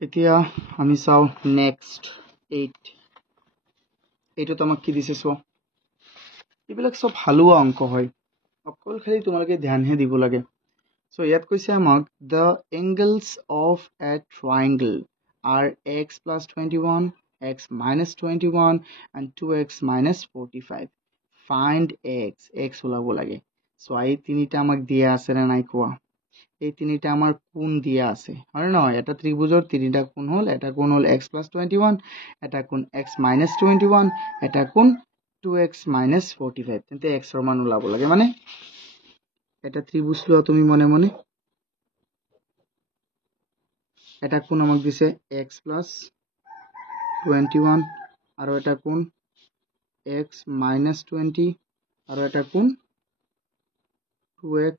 এতিয়া আমি চাও নেক্সট 8 এইটো তোমাক কি দিছে চোৱা এইবিলাক সব হালুৱা অংক হয় অকল খালি তোমালোকে ধ্যানহে দিব লাগে সো ইয়াত কৈছে আমাক the angles of a triangle are x plus 21 x minus 21 and 2x minus 45 find x ওলাব লাগে সো এই তিনিটা আমাক দিয়া আছে না নাই কোৱা এই তিনিটা আমাৰ কোণ দিয়া আছে হয় নহয় এটা ত্ৰিভুজৰ তিনিটা কোণ হল এটা কোণ হল x plus 21 এটা কোণ x minus 21 এটা কোণ 2x minus 45 তেন্তে x ৰ মান ওলাব লাগে মানে এটা ত্ৰিভুজ লোৱা তুমি মনে মনে এটা কোণ আমাক দিছে x plus 21 আৰু এটা কোণ x minus 20 আৰু এটা কোণ 2x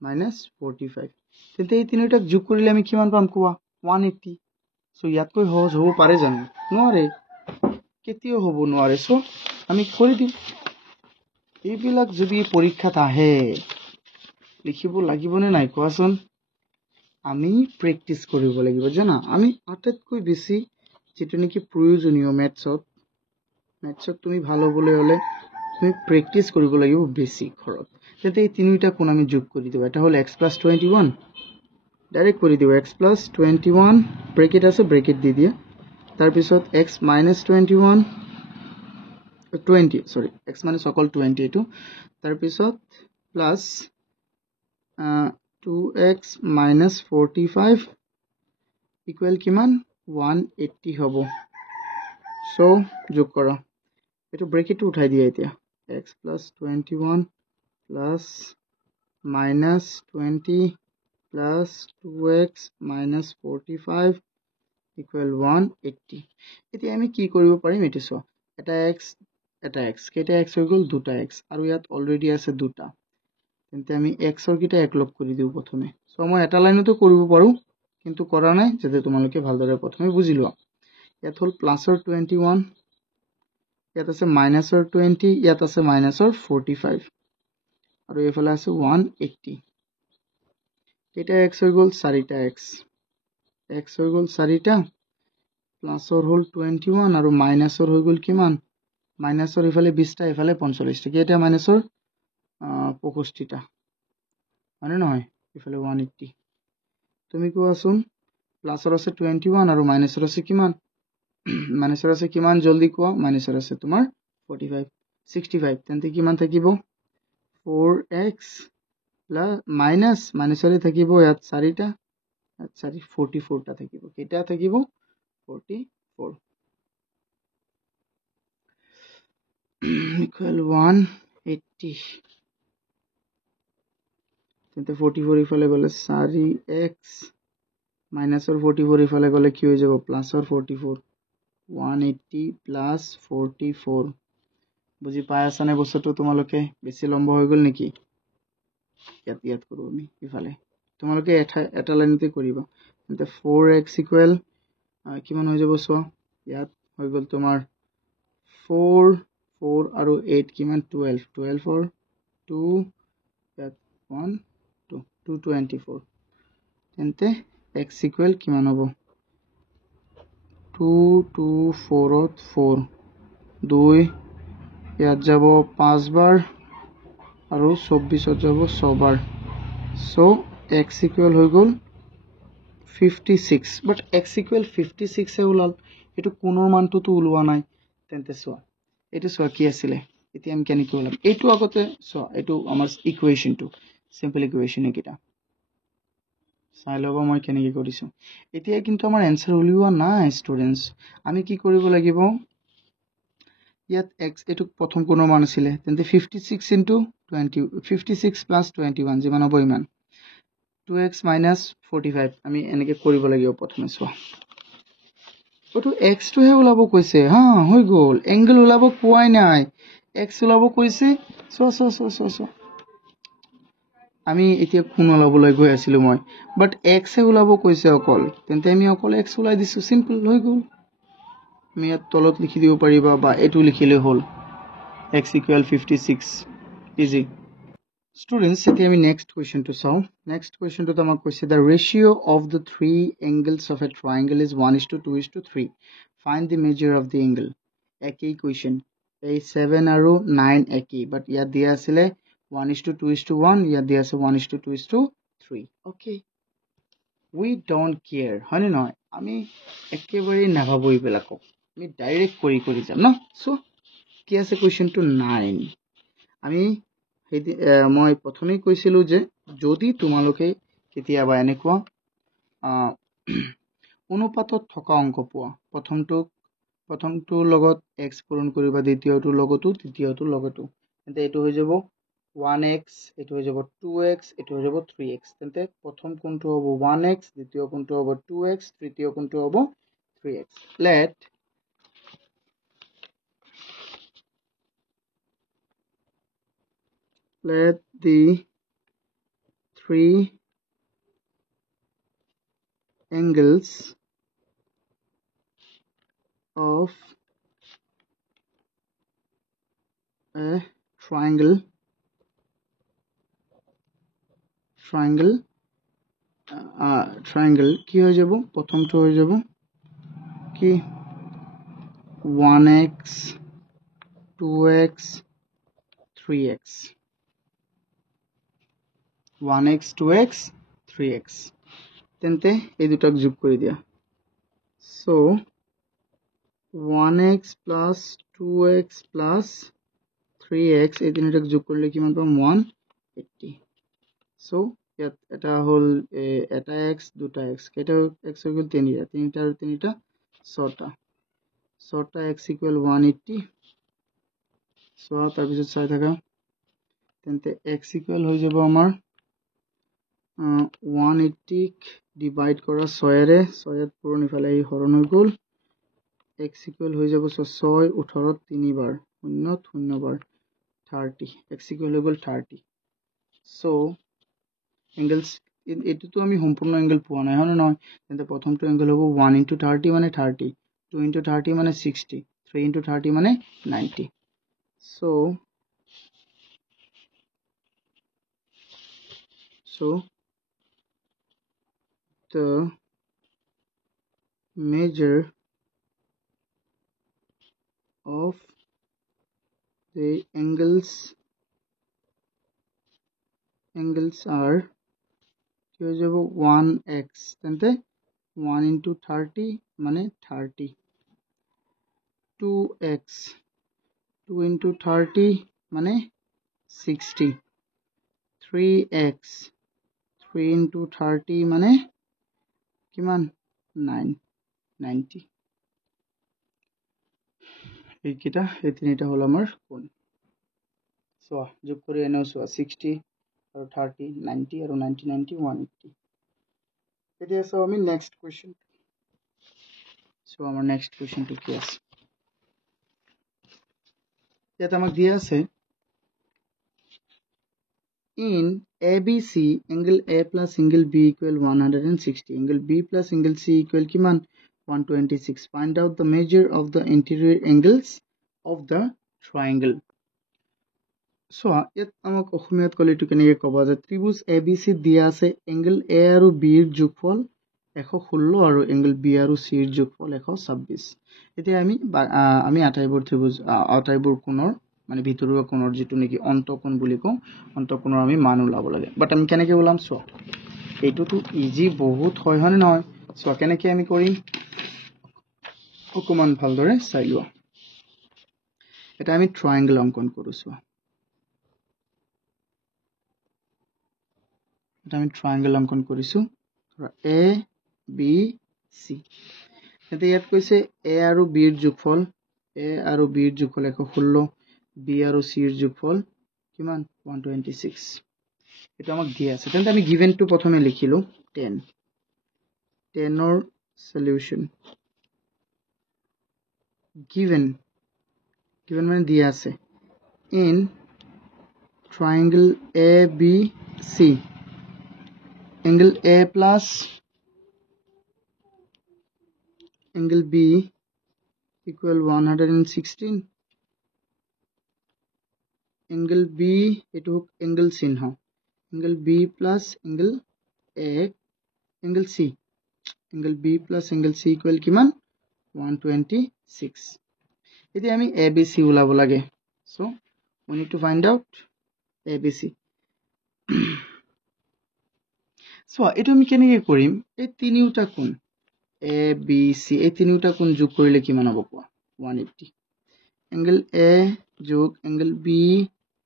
minus 45 তেন্তে এই তিনিটাক যোগ কৰিলে আমি কিমান পাম কোৱা 180 সো ইয়াতকৈ সহজ হ'ব পাৰে জানো নোৱাৰে কেতিয়াও হ'ব নোৱাৰে সো আমি কৰি দিম এইবিলাক যদি পৰীক্ষাত আহে লিখিব লাগিবনে নাই কোৱাচোন আমি প্ৰেক্টিস কৰিব লাগিব জানা আমি আটাইতকৈ বেছি যেটো নেকি প্ৰয়োজনীয় ম্যাথছত তুমি ভালো বলে হলে তুমি প্ৰেক্টিস কৰিব লাগিব বেছি ঘৰত তেতে এই তিনিটা কোণ আমি যোগ কৰি দিব এটা হল x plus 21 ডাইৰেক্ট কৰি দিব x plus 21 ব্ৰেকেট আছে ব্ৰেকেট দি দিয়া তাৰ পিছত x minus 21 20 sorry x minus অকল 20 এটো তাৰ পিছত প্লাস 2x minus 45 equal কিমান 180 হ'ব সো যোগ কৰা এটো ব্ৰেকেট উঠাই দিয়া এতিয়া x plus 21 plus minus 20 plus 2x minus 45 equal 180 এতিয়া আমি কি কৰিব পাৰিম এটো সো এটা x কেটা x হৈ গল দুটা x আৰু ইয়াত অলৰেডি আছে দুটা তেন্তে আমি x ৰ কিটা একলগ কৰি দিও প্ৰথমে সো মই এটা লাইনতো কৰিব পাৰো কিন্তু কৰা নাই যাতে তোমালোকে ভালদৰে প্ৰথমে বুজি লোৱা ইয়াত হল প্লাসৰ 21 ইয়াত আছে মাইনাসৰ 20 ইয়াত আছে মাইনাসৰ 45 আৰু এফালে আছে 180 এটা x হৈ গল চাৰিটা x হৈ গল চাৰিটা প্লাসৰ হল 21 আৰু মাইনাসৰ হৈ গল কিমান মাইনাসৰ এফালে 20 টা এফালে 45 টা এটা মাইনাসৰ 65 টা মানে নহয় এফালে 180 তুমি কোৱাচোন প্লাসৰ আছে 21 আৰু মাইনাসৰ আছে কিমান মাইনাসৰ আছে কিমান জলদি কোৱা মাইনাসৰ আছে তোমাৰ 45 65 তেন্তে কিমান থাকিব 4x প্লাস মাইনাসৰে থাকিব ইয়াত 4 টা ইয়াত 44 টা থাকিব কেটা থাকিব 44 equal 180 তেন্তে 44 ইফালে গলে 4x মাইনাসৰ 44 ইফালে গলে কি হৈ যাব প্লাসৰ 44 180 plus 44 বুজি পাই আছা নে বস্তুটো তোমালোকে বেছি লম্বা হৈ গল নেকি ইয়াত কৰো আমি ইফালে তোমালোকে এটা লাইনতে কৰিবা তেন্তে 4x equal কিমান হৈ যাব সো ইয়াত হৈ গল তোমাৰ 4 আৰু 8 কিমান 12 or 2 ইয়াত 1 2 224 তেন্তে x equal কিমান হ'ব 2 2 4 4 2 ইয়াত যাব 5 বাৰ আৰু 24 যাব 6 বাৰ সো x equal হৈ গল 56 বাট x equal 56 এ ওলাল এটো কোনৰ মানটো তো ওলোৱা নাই তেন্তে সো এটো সো কি আছিল এতিয়া আমি কেনেকৈ ওলাম এটো আগতে সো এটো আমাৰ ইকুৱেশনটো সিম্পল ইকুৱেশন একিটা চাই ল'ব মই কেনেকৈ কৰিছোঁ এতিয়া কিন্তু আমাৰ এনসাৰ উলিওৱা নাই ষ্টুডেণ্টছ আমি কি কৰিব লাগিব ইয়াত x এটুক প্ৰথম কোণৰ মান আছিলে তেন্তে 56 ইনটু 20 56 প্লাস 21 যিমান হ'ব ইমান 2x minus 45 আমি এনেকৈ কৰিব লাগিব প্ৰথমে চোৱা ওটো x টোহে ওলাব কৈছে হা হৈ গ'ল এংগল ওলাব কোৱাই নাই x ওলাব কৈছে চোৱা আমি এতিয়া কোণ ওলাবলৈ গৈ আছিলো মই বাট x এ ওলাব কৈছে অকল তেন্তে আমি অকল x ওলাই দিছো সিম্পল হৈ গ'ল আমি ইয়াত তলত লিখি দিব পাৰিবা বা এটো লিখিলে হ'ল x equal 56 easy students এতিয়া আমি next question to চাও next question to আমাক কৈছে the ratio of the three angles of a triangle is 1:2:3 find the measure of the angle একই question এই 7 আৰু 9 একই but ইয়াত দিয়া আছিল 1:2:1 ইয়াত দিয়া আছে 1:2:3 okay we don't care হয়নে নহয় আমি একেবাৰে নাভাবো ইবিলাকক আমি ডাইৰেক্ট কৰি যাম ন সো কি আছে question to 9 আমি মই প্ৰথমেই কৈছিলো যে যদি তোমালোকে কেতিয়াবা এনেকুৱা অনুপাতত থকা অংক পোৱা প্ৰথমটো লগত x পূৰণ কৰিবা দ্বিতীয়টো লগতো তৃতীয়টো লগতো তেন্তে এটো হৈ যাব 1x এটো হৈ যাব 2x এটো হৈ যাব 3x তেন্তে প্ৰথম কোণটো হ'ব 1x দ্বিতীয় কোণটো হ'ব 2x তৃতীয় কোণটো হ'ব 3x let the three angles of a triangle কি হৈ যাব প্ৰথমটো হৈ যাব কি 1x 2x 3x 1x 2x 3x তেন্তে এই দুটাক যোগ কৰি দিয়া so 1x plus 2x plus 3x এই তিনিটাক যোগ কৰিলে কিমান পাম 180 so ইয়াত এটা হল এটা x দুটা x কেটা x হৈ গ'ল তিনিটা আৰু তিনিটা ছটা x equal 180 so তাৰ পিছত চাই থাকা তেন্তে x equal হৈ যাব আমাৰ 180 ডিভাইড কৰা 6 ৰে 6 ত পূৰণ ইফালে এই হৰণ হৈ গ'ল x equal হৈ যাব 6 18 3 বাৰ 0 বাৰ 30 x equal হৈ গ'ল 30 so angles এটো আমি সম্পূৰ্ণ এংগল পোৱা নাই হয়নে নহয় তেন্তে প্ৰথমটো এংগল হ'ব 1 into 30 মানে 30 2 into 30 মানে 60 3 into 30 মানে 90 so the measure of the angles are কি হৈ যাব 1x তেন্তে 1 into 30 মানে 30 2x 2 into 30 মানে 60 3x 3 into 30 মানে কিমান 90 এইকেইটা এই তিনিটা হল আমাৰ কোণ চোৱা যোগ কৰি এনেও চোৱা 60 আৰু 30 90 আৰু 90 90 180 এতিয়া চাও আমি নেক্সট কোৱেশ্চন সো আমাৰ নেক্সট কোৱেশ্চনটো কি আছে ইয়াত আমাক দিয়া আছে in ABC angle A plus angle B equal 160 angle B plus angle C equal কিমান 126 find out the measure of the interior angles of the triangle so ইয়াত আমাক অসমীয়াত কলে এটো কেনেকৈ কবা যে ত্ৰিভুজ ABC দিয়া আছে angle A আৰু B ৰ যোগফল 116 আৰু angle B আৰু C ৰ যোগফল 126 এতিয়া আমি আটাইবোৰ ত্ৰিভুজ আটাইবোৰ কোণৰ মানে ভিতৰুৱা কোণৰ যেটো নেকি অন্তঃকোণ বুলি কও অন্তঃকোণৰ আমি মান ওলাব লাগে বাট আমি কেনেকৈ ওলাম চোৱা এইটোটো ইজি বহুত হয় হয়নে নহয় চোৱা কেনেকৈ আমি কৰিম অকমান ভালদৰে চাই লোৱা এটা আমি ট্ৰায়াঙ্গল অঙ্কন কৰো চোৱা এটা আমি ট্ৰায়াঙ্গল অঙ্কন কৰিছো এ বি সি এতে ইয়াত কৈছে এ আৰু বিৰ যোগফল এ আৰু বিৰ যোগফল 116 বি আৰু সিৰ যোগফল কিমান 126 এটা আমাক দিয়া আছে তেন্তে আমি গিভেন টু প্ৰথমে লিখিলো 10 10 ৰ সলিউশন given মানে দিয়া আছে in triangle ABC angle A plus angle B equal 116 angle B etu angle sinha angle B plus angle A angle C angle B plus angle C equal kiman 126 iti ami ABC ulabo lage so we need to find out ABC so etu ami keneke korim ei tiniuta কোণ A B C এই তিনিটা কোণ যোগ কৰিলে কিমান হ'ব কোৱা 180 angle A যোগ angle B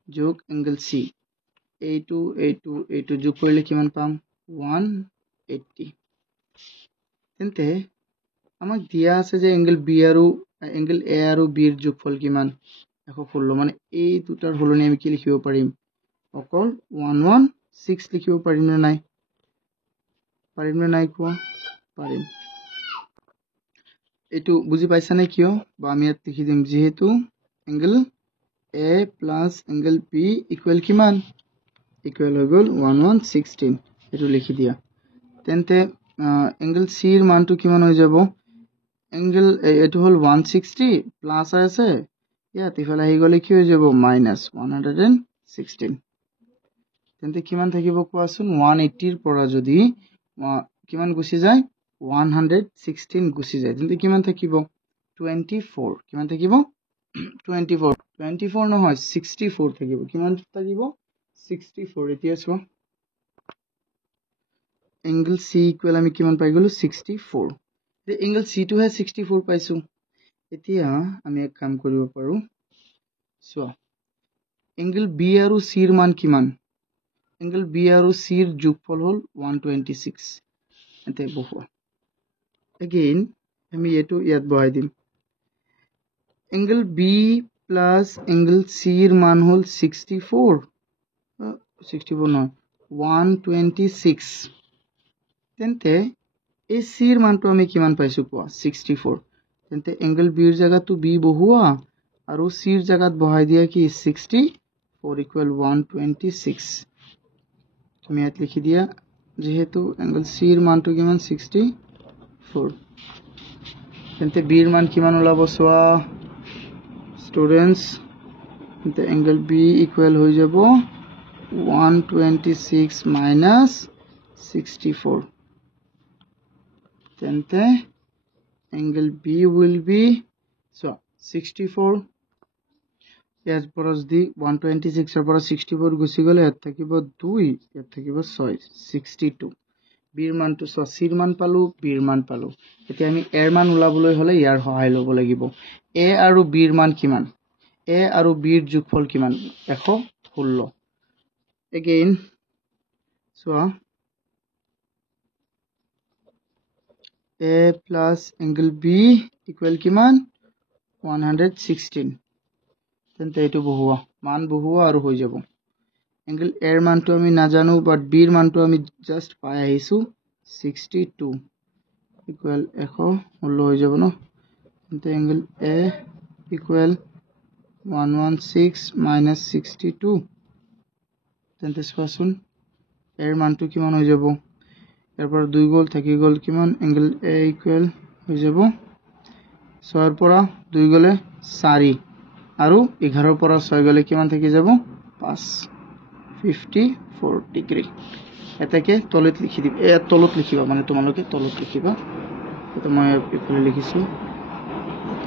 যোগ angle C এইটো যোগ কৰিলে কিমান পাম 180 তেন্তে আমাক দিয়া আছে যে angle B আৰু angle A আৰু B ৰ যোগফল কিমান 116 মানে এই দুটাৰ হলনি আমি কি লিখিব পাৰিম অকল 116 লিখিব পাৰিম না নাই কোৱা পাৰিম এটু বুজি পাইছা নে কিয় বা আমি ইয়াত লিখি দিম যেহেতু angle A plus angle B equal কিমান equal হৈ গল 116 এটু লিখি দিয়া তেন্তে angle C ৰ মানটো কিমান হৈ যাব angle এটু হল 160 প্লাস আছে ইয়াত ইফালে আহি গলে কি হৈ যাব minus 116 তেন্তে কিমান থাকিব কোৱাচোন 180 ৰ পৰা যদি কিমান গুছি যায় 116 গুছি যায় তেন্তে কিমান থাকিব 24 কিমান থাকিব 24 নহয় 64 থাকিব কিমান থাকিব 64 এতিয়া চোৱা angle C equal আমি কিমান পাই গলো 64 তে angle C টো হে 64 পাইছো এতিয়া আমি এক কাম কৰিব পাৰো চোৱা angle B আৰু C ৰ মান কিমান angle B আৰু C ৰ যোগফল হল 126 এতে বহুৱা again আমি এটো ইয়াত বহাই দিম angle B plus angle C ৰ মান হল 64 নহয় 126 তেন্তে এই C ৰ মানটো আমি কিমান পাইছো কোৱা 64 তেন্তে angle B ৰ জায়গাটো B বহুৱা আৰু C ৰ জায়গাত বহাই দিয়া কি 64 equal 126 তুমি ইয়াত লিখি দিয়া যেহেতু angle C ৰ মানটো কিমান 64 তেন্তে B ৰ মান কিমান ওলাব সোৱা স্টুডেন্টস তেন্তে angle B equal হৈ যাব 126 minus 64 তেন্তে angle B will be so 64 ইয়াত পৰা যদি 126 ৰ পৰা 64 গুছি গলে ইয়াত থাকিব 2 ইয়াত থাকিব 6 62 B ৰ মানটো so C ৰ মান পালো B ৰ মান পালো এতিয়া আমি A ৰ মান উলাবলৈ হলে ইয়াৰ সহায় লব লাগিব A আৰু B ৰ মান কিমান A আৰু B ৰ যোগফল কিমান 116 again so A plus angle B equal কিমান 116 তেন্তে এটো বহুৱা মান বহুৱা আৰু হৈ যাব angle A ৰ মানটো আমি না জানো বাট B ৰ মানটো আমি জাস্ট পাই আহিছো 62 equal 116 হৈ যাব ন তেন্তে angle A equal 116 minus 62 তেন্তে স্কোৱাচোন A ৰ মানটো কিমান হৈ যাব ইয়াৰ পৰা 2 গল থাকি গল কিমান angle A equal হৈ যাব 6 ৰ পৰা 2 গলে 4 আৰু 11 ৰ পৰা 6 গলে কিমান থাকি যাব 5 54 ডিগ্ৰী এটাকে তলত লিখি দিম এ তলত লিখিবা মানে তোমালোকে তলত লিখিবা এটা মই এফালে লিখিছো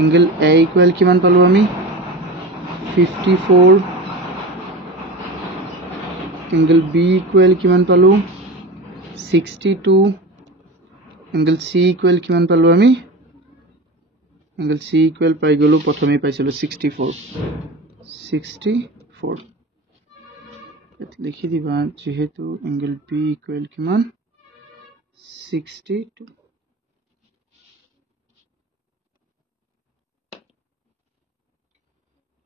angle A equal কিমান পালো আমি 54 angle B equal কিমান পালো 62 angle C equal কিমান পালো আমি angle C equal পাই গলো প্ৰথমে পাইছিলো 64 এত লিখি দিবা যেহেতু angle B equal কিমান 62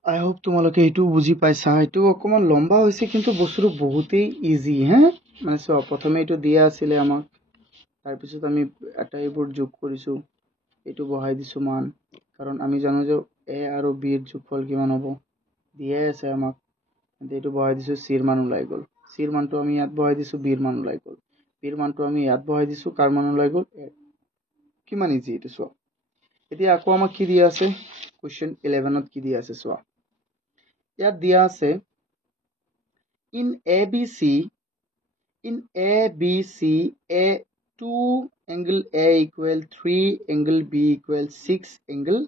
I hope তোমালোকে এইটো বুজি পাইছা এইটো অকমান লম্বা হৈছে কিন্তু বস্তুটো বহুতেই ইজি হ্যাঁ মানে সব প্ৰথমে এইটো দিয়া আছিল আমাক তাৰ পিছত আমি এটা এইবোৰ যোগ কৰিছো এইটো বহাই দিছো মান কাৰণ আমি জানো যে a আৰু b এর যোগফল কিমান হ'ব দিয়া আছে আমাক এইটো বহাই দিছো c এর মান ওলাই গল c এর মানটো আমি ইয়াত বহাই দিছো b এর মান ওলাই গল b এর মানটো আমি ইয়াত বহাই দিছো কাৰ মান ওলাই গল কিমান ইজি এইটো সব এতিয়া আকৌ আমাক কি দিয়া আছে কোৱেশ্চন 11 ত কি দিয়া আছে সব ইয়াত দিয়া আছে in ABC A2 angle A equal 3 angle B equal 6 angle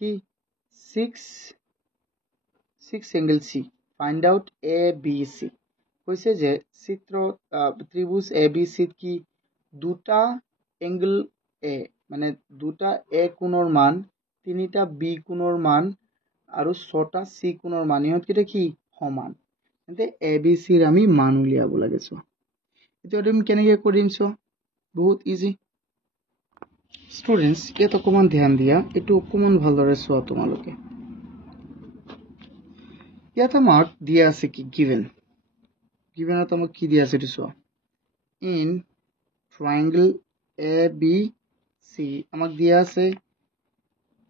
কি 6 angle C find out ABC কৈছে যে চিত্র ত্রিভুজ ABC কি দুটা angle A মানে দুটা A কোণৰ মান তিনিটা B কোণৰ মান আৰু ছটা C কোণৰ মান ইহঁতকেইটা কি সমান তেন্তে ABC ৰ আমি মান উলিয়াব লাগে সো এতিয়া তুমি কেনেকৈ কৰিম সো বহুত ইজি স্টুডেন্টস ইয়াত অকমান ধ্যান দিয়া এইটো অকমান ভালদৰে চোৱা তোমালোকে ইয়াত আমাক দিয়া আছে কি গিভেনত আমাক কি দিয়া আছে এইটো চোৱা ইন ট্ৰায়াঙ্গল ABC আমাক দিয়া আছে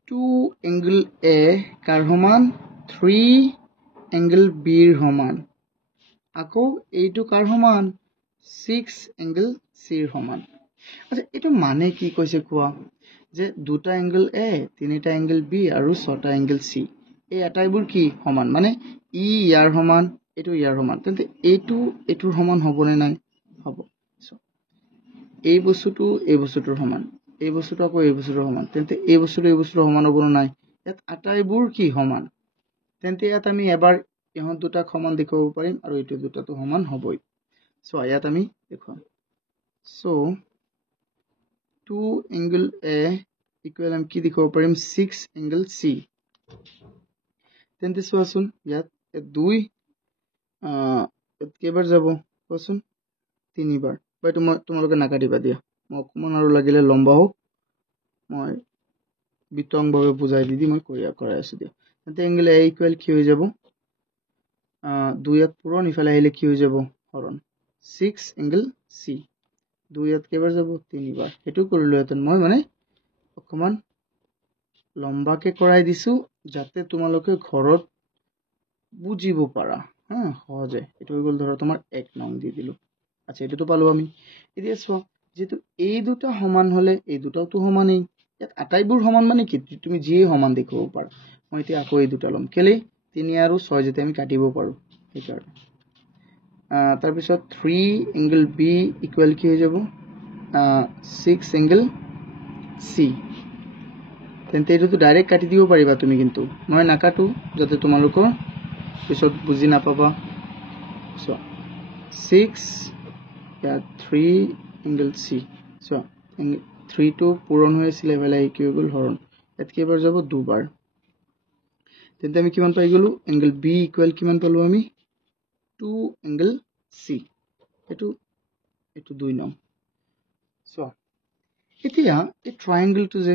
2 angle A কাৰ সমান 3 angle B ৰ সমান আকৌ এইটো কাৰ সমান 6 angle C ৰ সমান আচ্ছা এইটো মানে কি কৈছে কোৱা যে দুটা angle A তিনিটা angle B আৰু ছটা angle C এই আটাইবোৰ কি সমান মানে ই ইয়াৰ সমান এইটো ইয়াৰ সমান তেন্তে এইটোৰ সমান হ'বনে নাই হ'ব এই বস্তুটোৰ সমান এই বস্তুটো আকৌ এই বস্তুটোৰ সমান তেন্তে এই বস্তুটোৰ সমান হ'ব নাই ইয়াত আটাইবোৰ কি সমান তেন্তে ইয়াত আমি এবাৰ ইহঁত দুটা সমান দেখাব পাৰিম আৰু এইটো দুটাটো সমান হ'বই সো ইয়াত আমি দেখুৱাম সো 2 angle A equal আমি কি দেখাব পাৰিম 6 angle C তেন্তে চোৱাচোন ইয়াত 2 কেইবাৰ যাব কোৱাচোন তিনিবাৰ বাই তোমালোকে নাকাটিবা দিয়া মই অকমান আৰু লাগিলে লম্বা হোক মই বিতংভাৱে বুজাই দি মই কৰাই আছো দিয়া তেন্তে এংগল A ইকুৱেল কি হৈ যাব 2 ইয়াত পূৰণ ইফালে আহিলে কি হৈ যাব হৰণ 6 এংগল C 2 ইয়াত কেইবাৰ যাব তিনিবাৰ হেতু কৰিলো হেতেন মই মানে অকমান লম্বাকে কৰাই দিছো যাতে তোমালোকে ঘৰত বুজিব পাৰা হ্যাঁ সহজে এটো হৈ গল ধৰা তোমাৰ 1 নং দি দিলো আচ্ছা এটো তো পালো আমি এতিয়া চোৱা যেটো এই দুটা সমান হলে এই দুটাও তো সমানেই ইয়াত আটাইবোৰ সমান মানে কি তুমি যি সমান দেখাব পাৰা মই এতিয়া আকৌ এই দুটা লম কেলে 3 আৰু 6 যেতে আমি কাটিব পাৰো এইকাৰ তাৰ পিছত 3 এংগল B ইকুৱেল কি হৈ যাব 6 এংগল C তেন্তে এটো তো ডাইৰেক্ট কাটি দিব পাৰিবা তুমি কিন্তু মই নাকাটো যাতে তোমালোকৰ পিছত বুজি নাপাবা সো 6 या 3 एंगल C सो 3 to পূৰণ হৈ আছিল এবেলা কি হৈ গল হৰণ এত কেইবাৰ যাব দুবাৰ তেন্তে আমি কিমান পাই গলো এংগল B ইকুৱেল কিমান পালো আমি 2 এংগল C এটো 2 নং সো এতিয়া এই ট্ৰায়াঙ্গলটো যে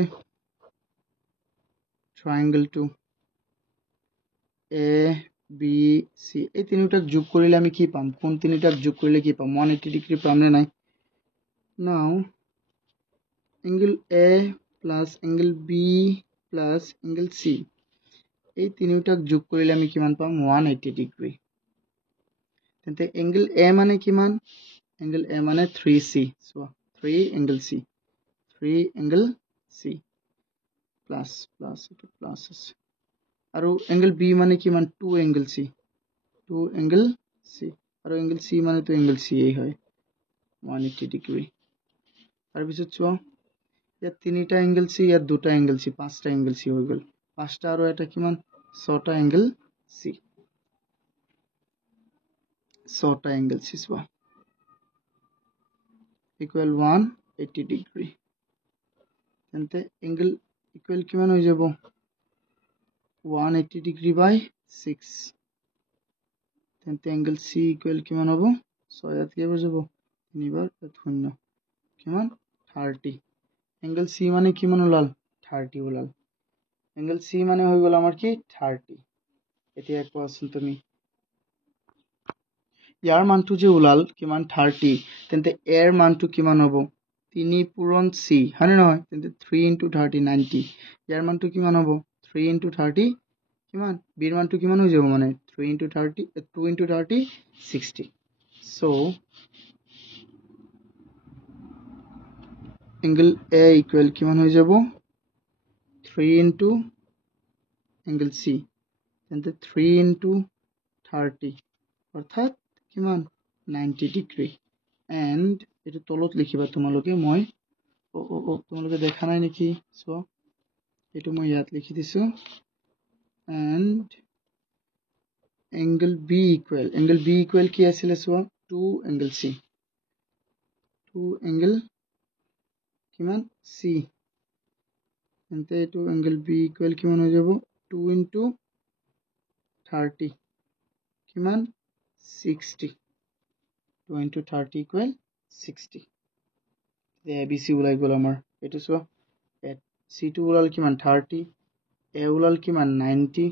ট্ৰায়াঙ্গলটো A B C এই তিনিটাক যোগ কৰিলে আমি কি পাম কোন তিনিটাক যোগ কৰিলে কি পাম 180 ডিগ্ৰী পাম নে নাই নাও angle A plus angle B plus angle C এই তিনিটাক যোগ কৰিলে আমি কিমান পাম 180 ডিগ্ৰী তেন্তে angle A মানে কিমান angle A মানে 3C so 3 angle C 3 angle C plus এটো প্লাস আছে আৰু angle B মানে কিমান 2 angle C 2 angle C আৰু angle C মানে তো angle C এই হয় 180 ডিগ্ৰী তাৰ পিছত চোৱা ইয়াত তিনিটা angle C ইয়াত দুটা angle C পাঁচটা angle C হৈ গল পাঁচটা আৰু এটা কিমান ছটা angle C ছটা angle C চোৱা equal 180 ডিগ্ৰী তেন্তে angle equal কিমান হৈ যাব 180 ডিগ্ৰী by 6 তেন্তে angle C equal কিমান হ'ব 6 ইয়াত কেইবাৰ যাব তিনিবাৰ 0 কিমান 30 এংগল সি মানে কিমান ওলাল 30 ওলাল এংগল সি মানে হৈ গ'ল আমাৰ কি 30 এতিয়া কোৱাচোন তুমি ইয়াৰ মানটো যে ওলাল কিমান 30 তেন্তে এৰ মানটো কিমান হ'ব 3 পূৰণ সি হয়নে নহয় তেন্তে 3 * 30 90 ইয়াৰ মানটো কিমান হ'ব 3 * 30 কিমান বিৰ মানটো কিমান হৈ যাব মানে 3 * 30 2 * 30 60 so angle A equal কিমান হৈ যাব 3 into angle C তেন্তে 3 into 30 অর্থাৎ কিমান 90 ডিগ্ৰী and এটো তলত লিখিবা তোমালোকে মই তোমালোকে দেখা নাই নেকি সো এটো মই ইয়াত লিখি দিছো and angle B equal কি আছিল সো 2 angle C 2 angle কিমান C তেন্তে এটো angle B equal কিমান হৈ যাব 2 into 30 কিমান 60 2 into 30 equal 60 the ABC ওলাই গল আমাৰ এটো সো C2 ওলাল কিমান 30 A ওলাল কিমান 90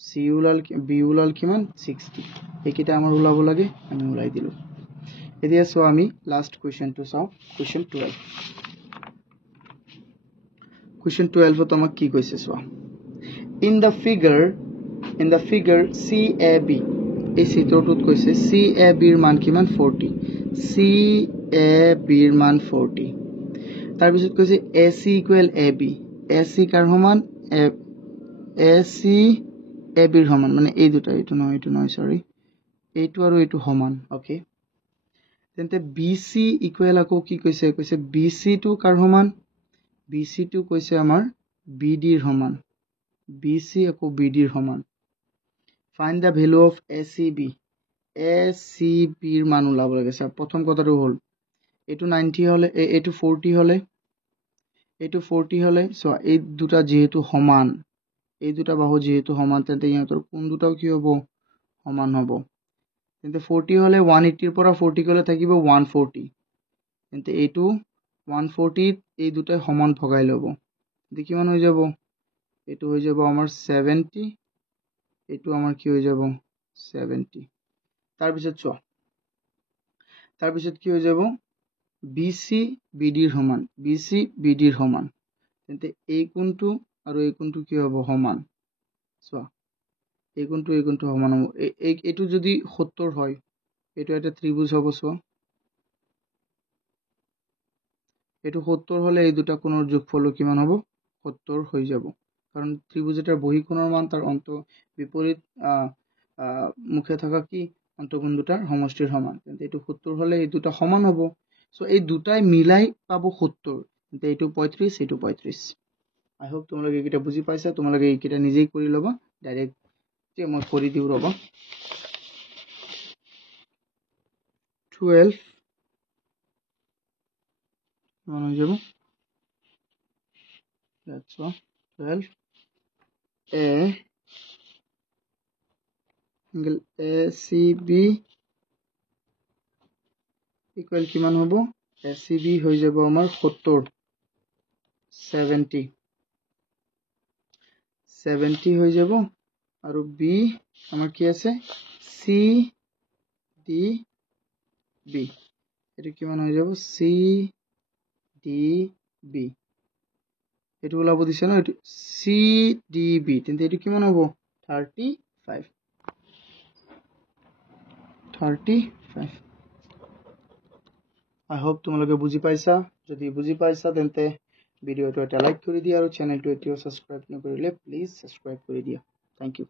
C ওলাল B ওলাল কিমান 60 এইকিটা আমাৰ ওলাব লাগে আমি ওলাই দিলো এতিয়া সো আমি লাস্ট কোৱেশ্চনটো চাও কোৱেশ্চন 12 কোৱেশ্চন 12 ত আমাক কি কৈছে so in the figure CAB এই চিত্ৰটোত কৈছে CAB এৰ মান কিমান 40 CAB এৰ মান 40 তাৰ পিছত কৈছে AC equal AB AC কাৰ সমান AC AB এৰ সমান মানে এই দুটা এটো নয় সৰি এইটো আৰু এইটো সমান ওকে তেন্তে BC equal আকৌ কি কৈছে BC টু কাৰ সমান BC টু কৈছে আমাৰ BD এর সমান BC আকৌ BD এর সমান find the value of ACB এর মান ওলাব লাগে স্যার প্রথম কথাটো হল এটো 90 হলে এটো 40 হলে সো এই দুটা যেহেতু সমান এই দুটা বাহু যেহেতু সমান তেন্তে ইহঁতৰ কোন দুটাও কি হ'ব সমান হ'ব তেন্তে 40 হলে 180 এর পৰা 40 গলে থাকিব 140 তেন্তে এইটো 140 এই দুটা সমান ভগাই লব তেন্তে কিমান হৈ যাব এইটো হৈ যাব আমাৰ 70 এইটো আমাৰ কি হৈ যাব 70 তাৰ পিছত কি হৈ যাব BC BD এৰ সমান BC BD এৰ সমান তেন্তে এই কোণটো আৰু এই কোণটো কি হ'ব সমান সো এই কোণটো সমান হ'ব এইটো যদি 70 হয় এইটো এটা ত্ৰিভুজ হ'ব সো এইটো 70 হলে এই দুটা কোণৰ যোগফল কিমান হ'ব 70 হৈ যাব কাৰণ ত্ৰিভুজ এটাৰ বহিঃকোণৰ মান তার অন্ত বিপরীত মুখে থাকা কি অন্তঃকোণ দুটার সমষ্টির সমান কিন্তু এটো 70 হলে এই দুটা সমান হ'ব সো এই দুটাই মিলাই পাবো 70 কিন্তু এটো 35 এটো 35 আই হোপ তোমালোকে এইটা বুঝি পাইছা তোমালোকে এইটা নিজেই কৰি লবা ডাইৰেক্ট যে মই কৰি দিউ ৰবা 12 মান হৈ যাব that's all 12 A angle ACB equal কিমান হ'ব ACB হৈ যাব আমাৰ 70 70 হৈ যাব আৰু B আমাৰ কি আছে CDB এটো কিমান হৈ যাব CDB এটো ওলাব দিছে না এটো CDB তেন্তে এটো কিমান হ'ব 35 I hope তোমালোকে বুজি পাইছা যদি বুজি পাইছা তেন্তে ভিডিওটো এটা লাইক কৰি দিয়া আৰু চ্যানেলটো এতিয়াও সাবস্ক্ৰাইব নকৰিলে প্লিজ সাবস্ক্ৰাইব কৰি দিয়া থ্যাংক ইউ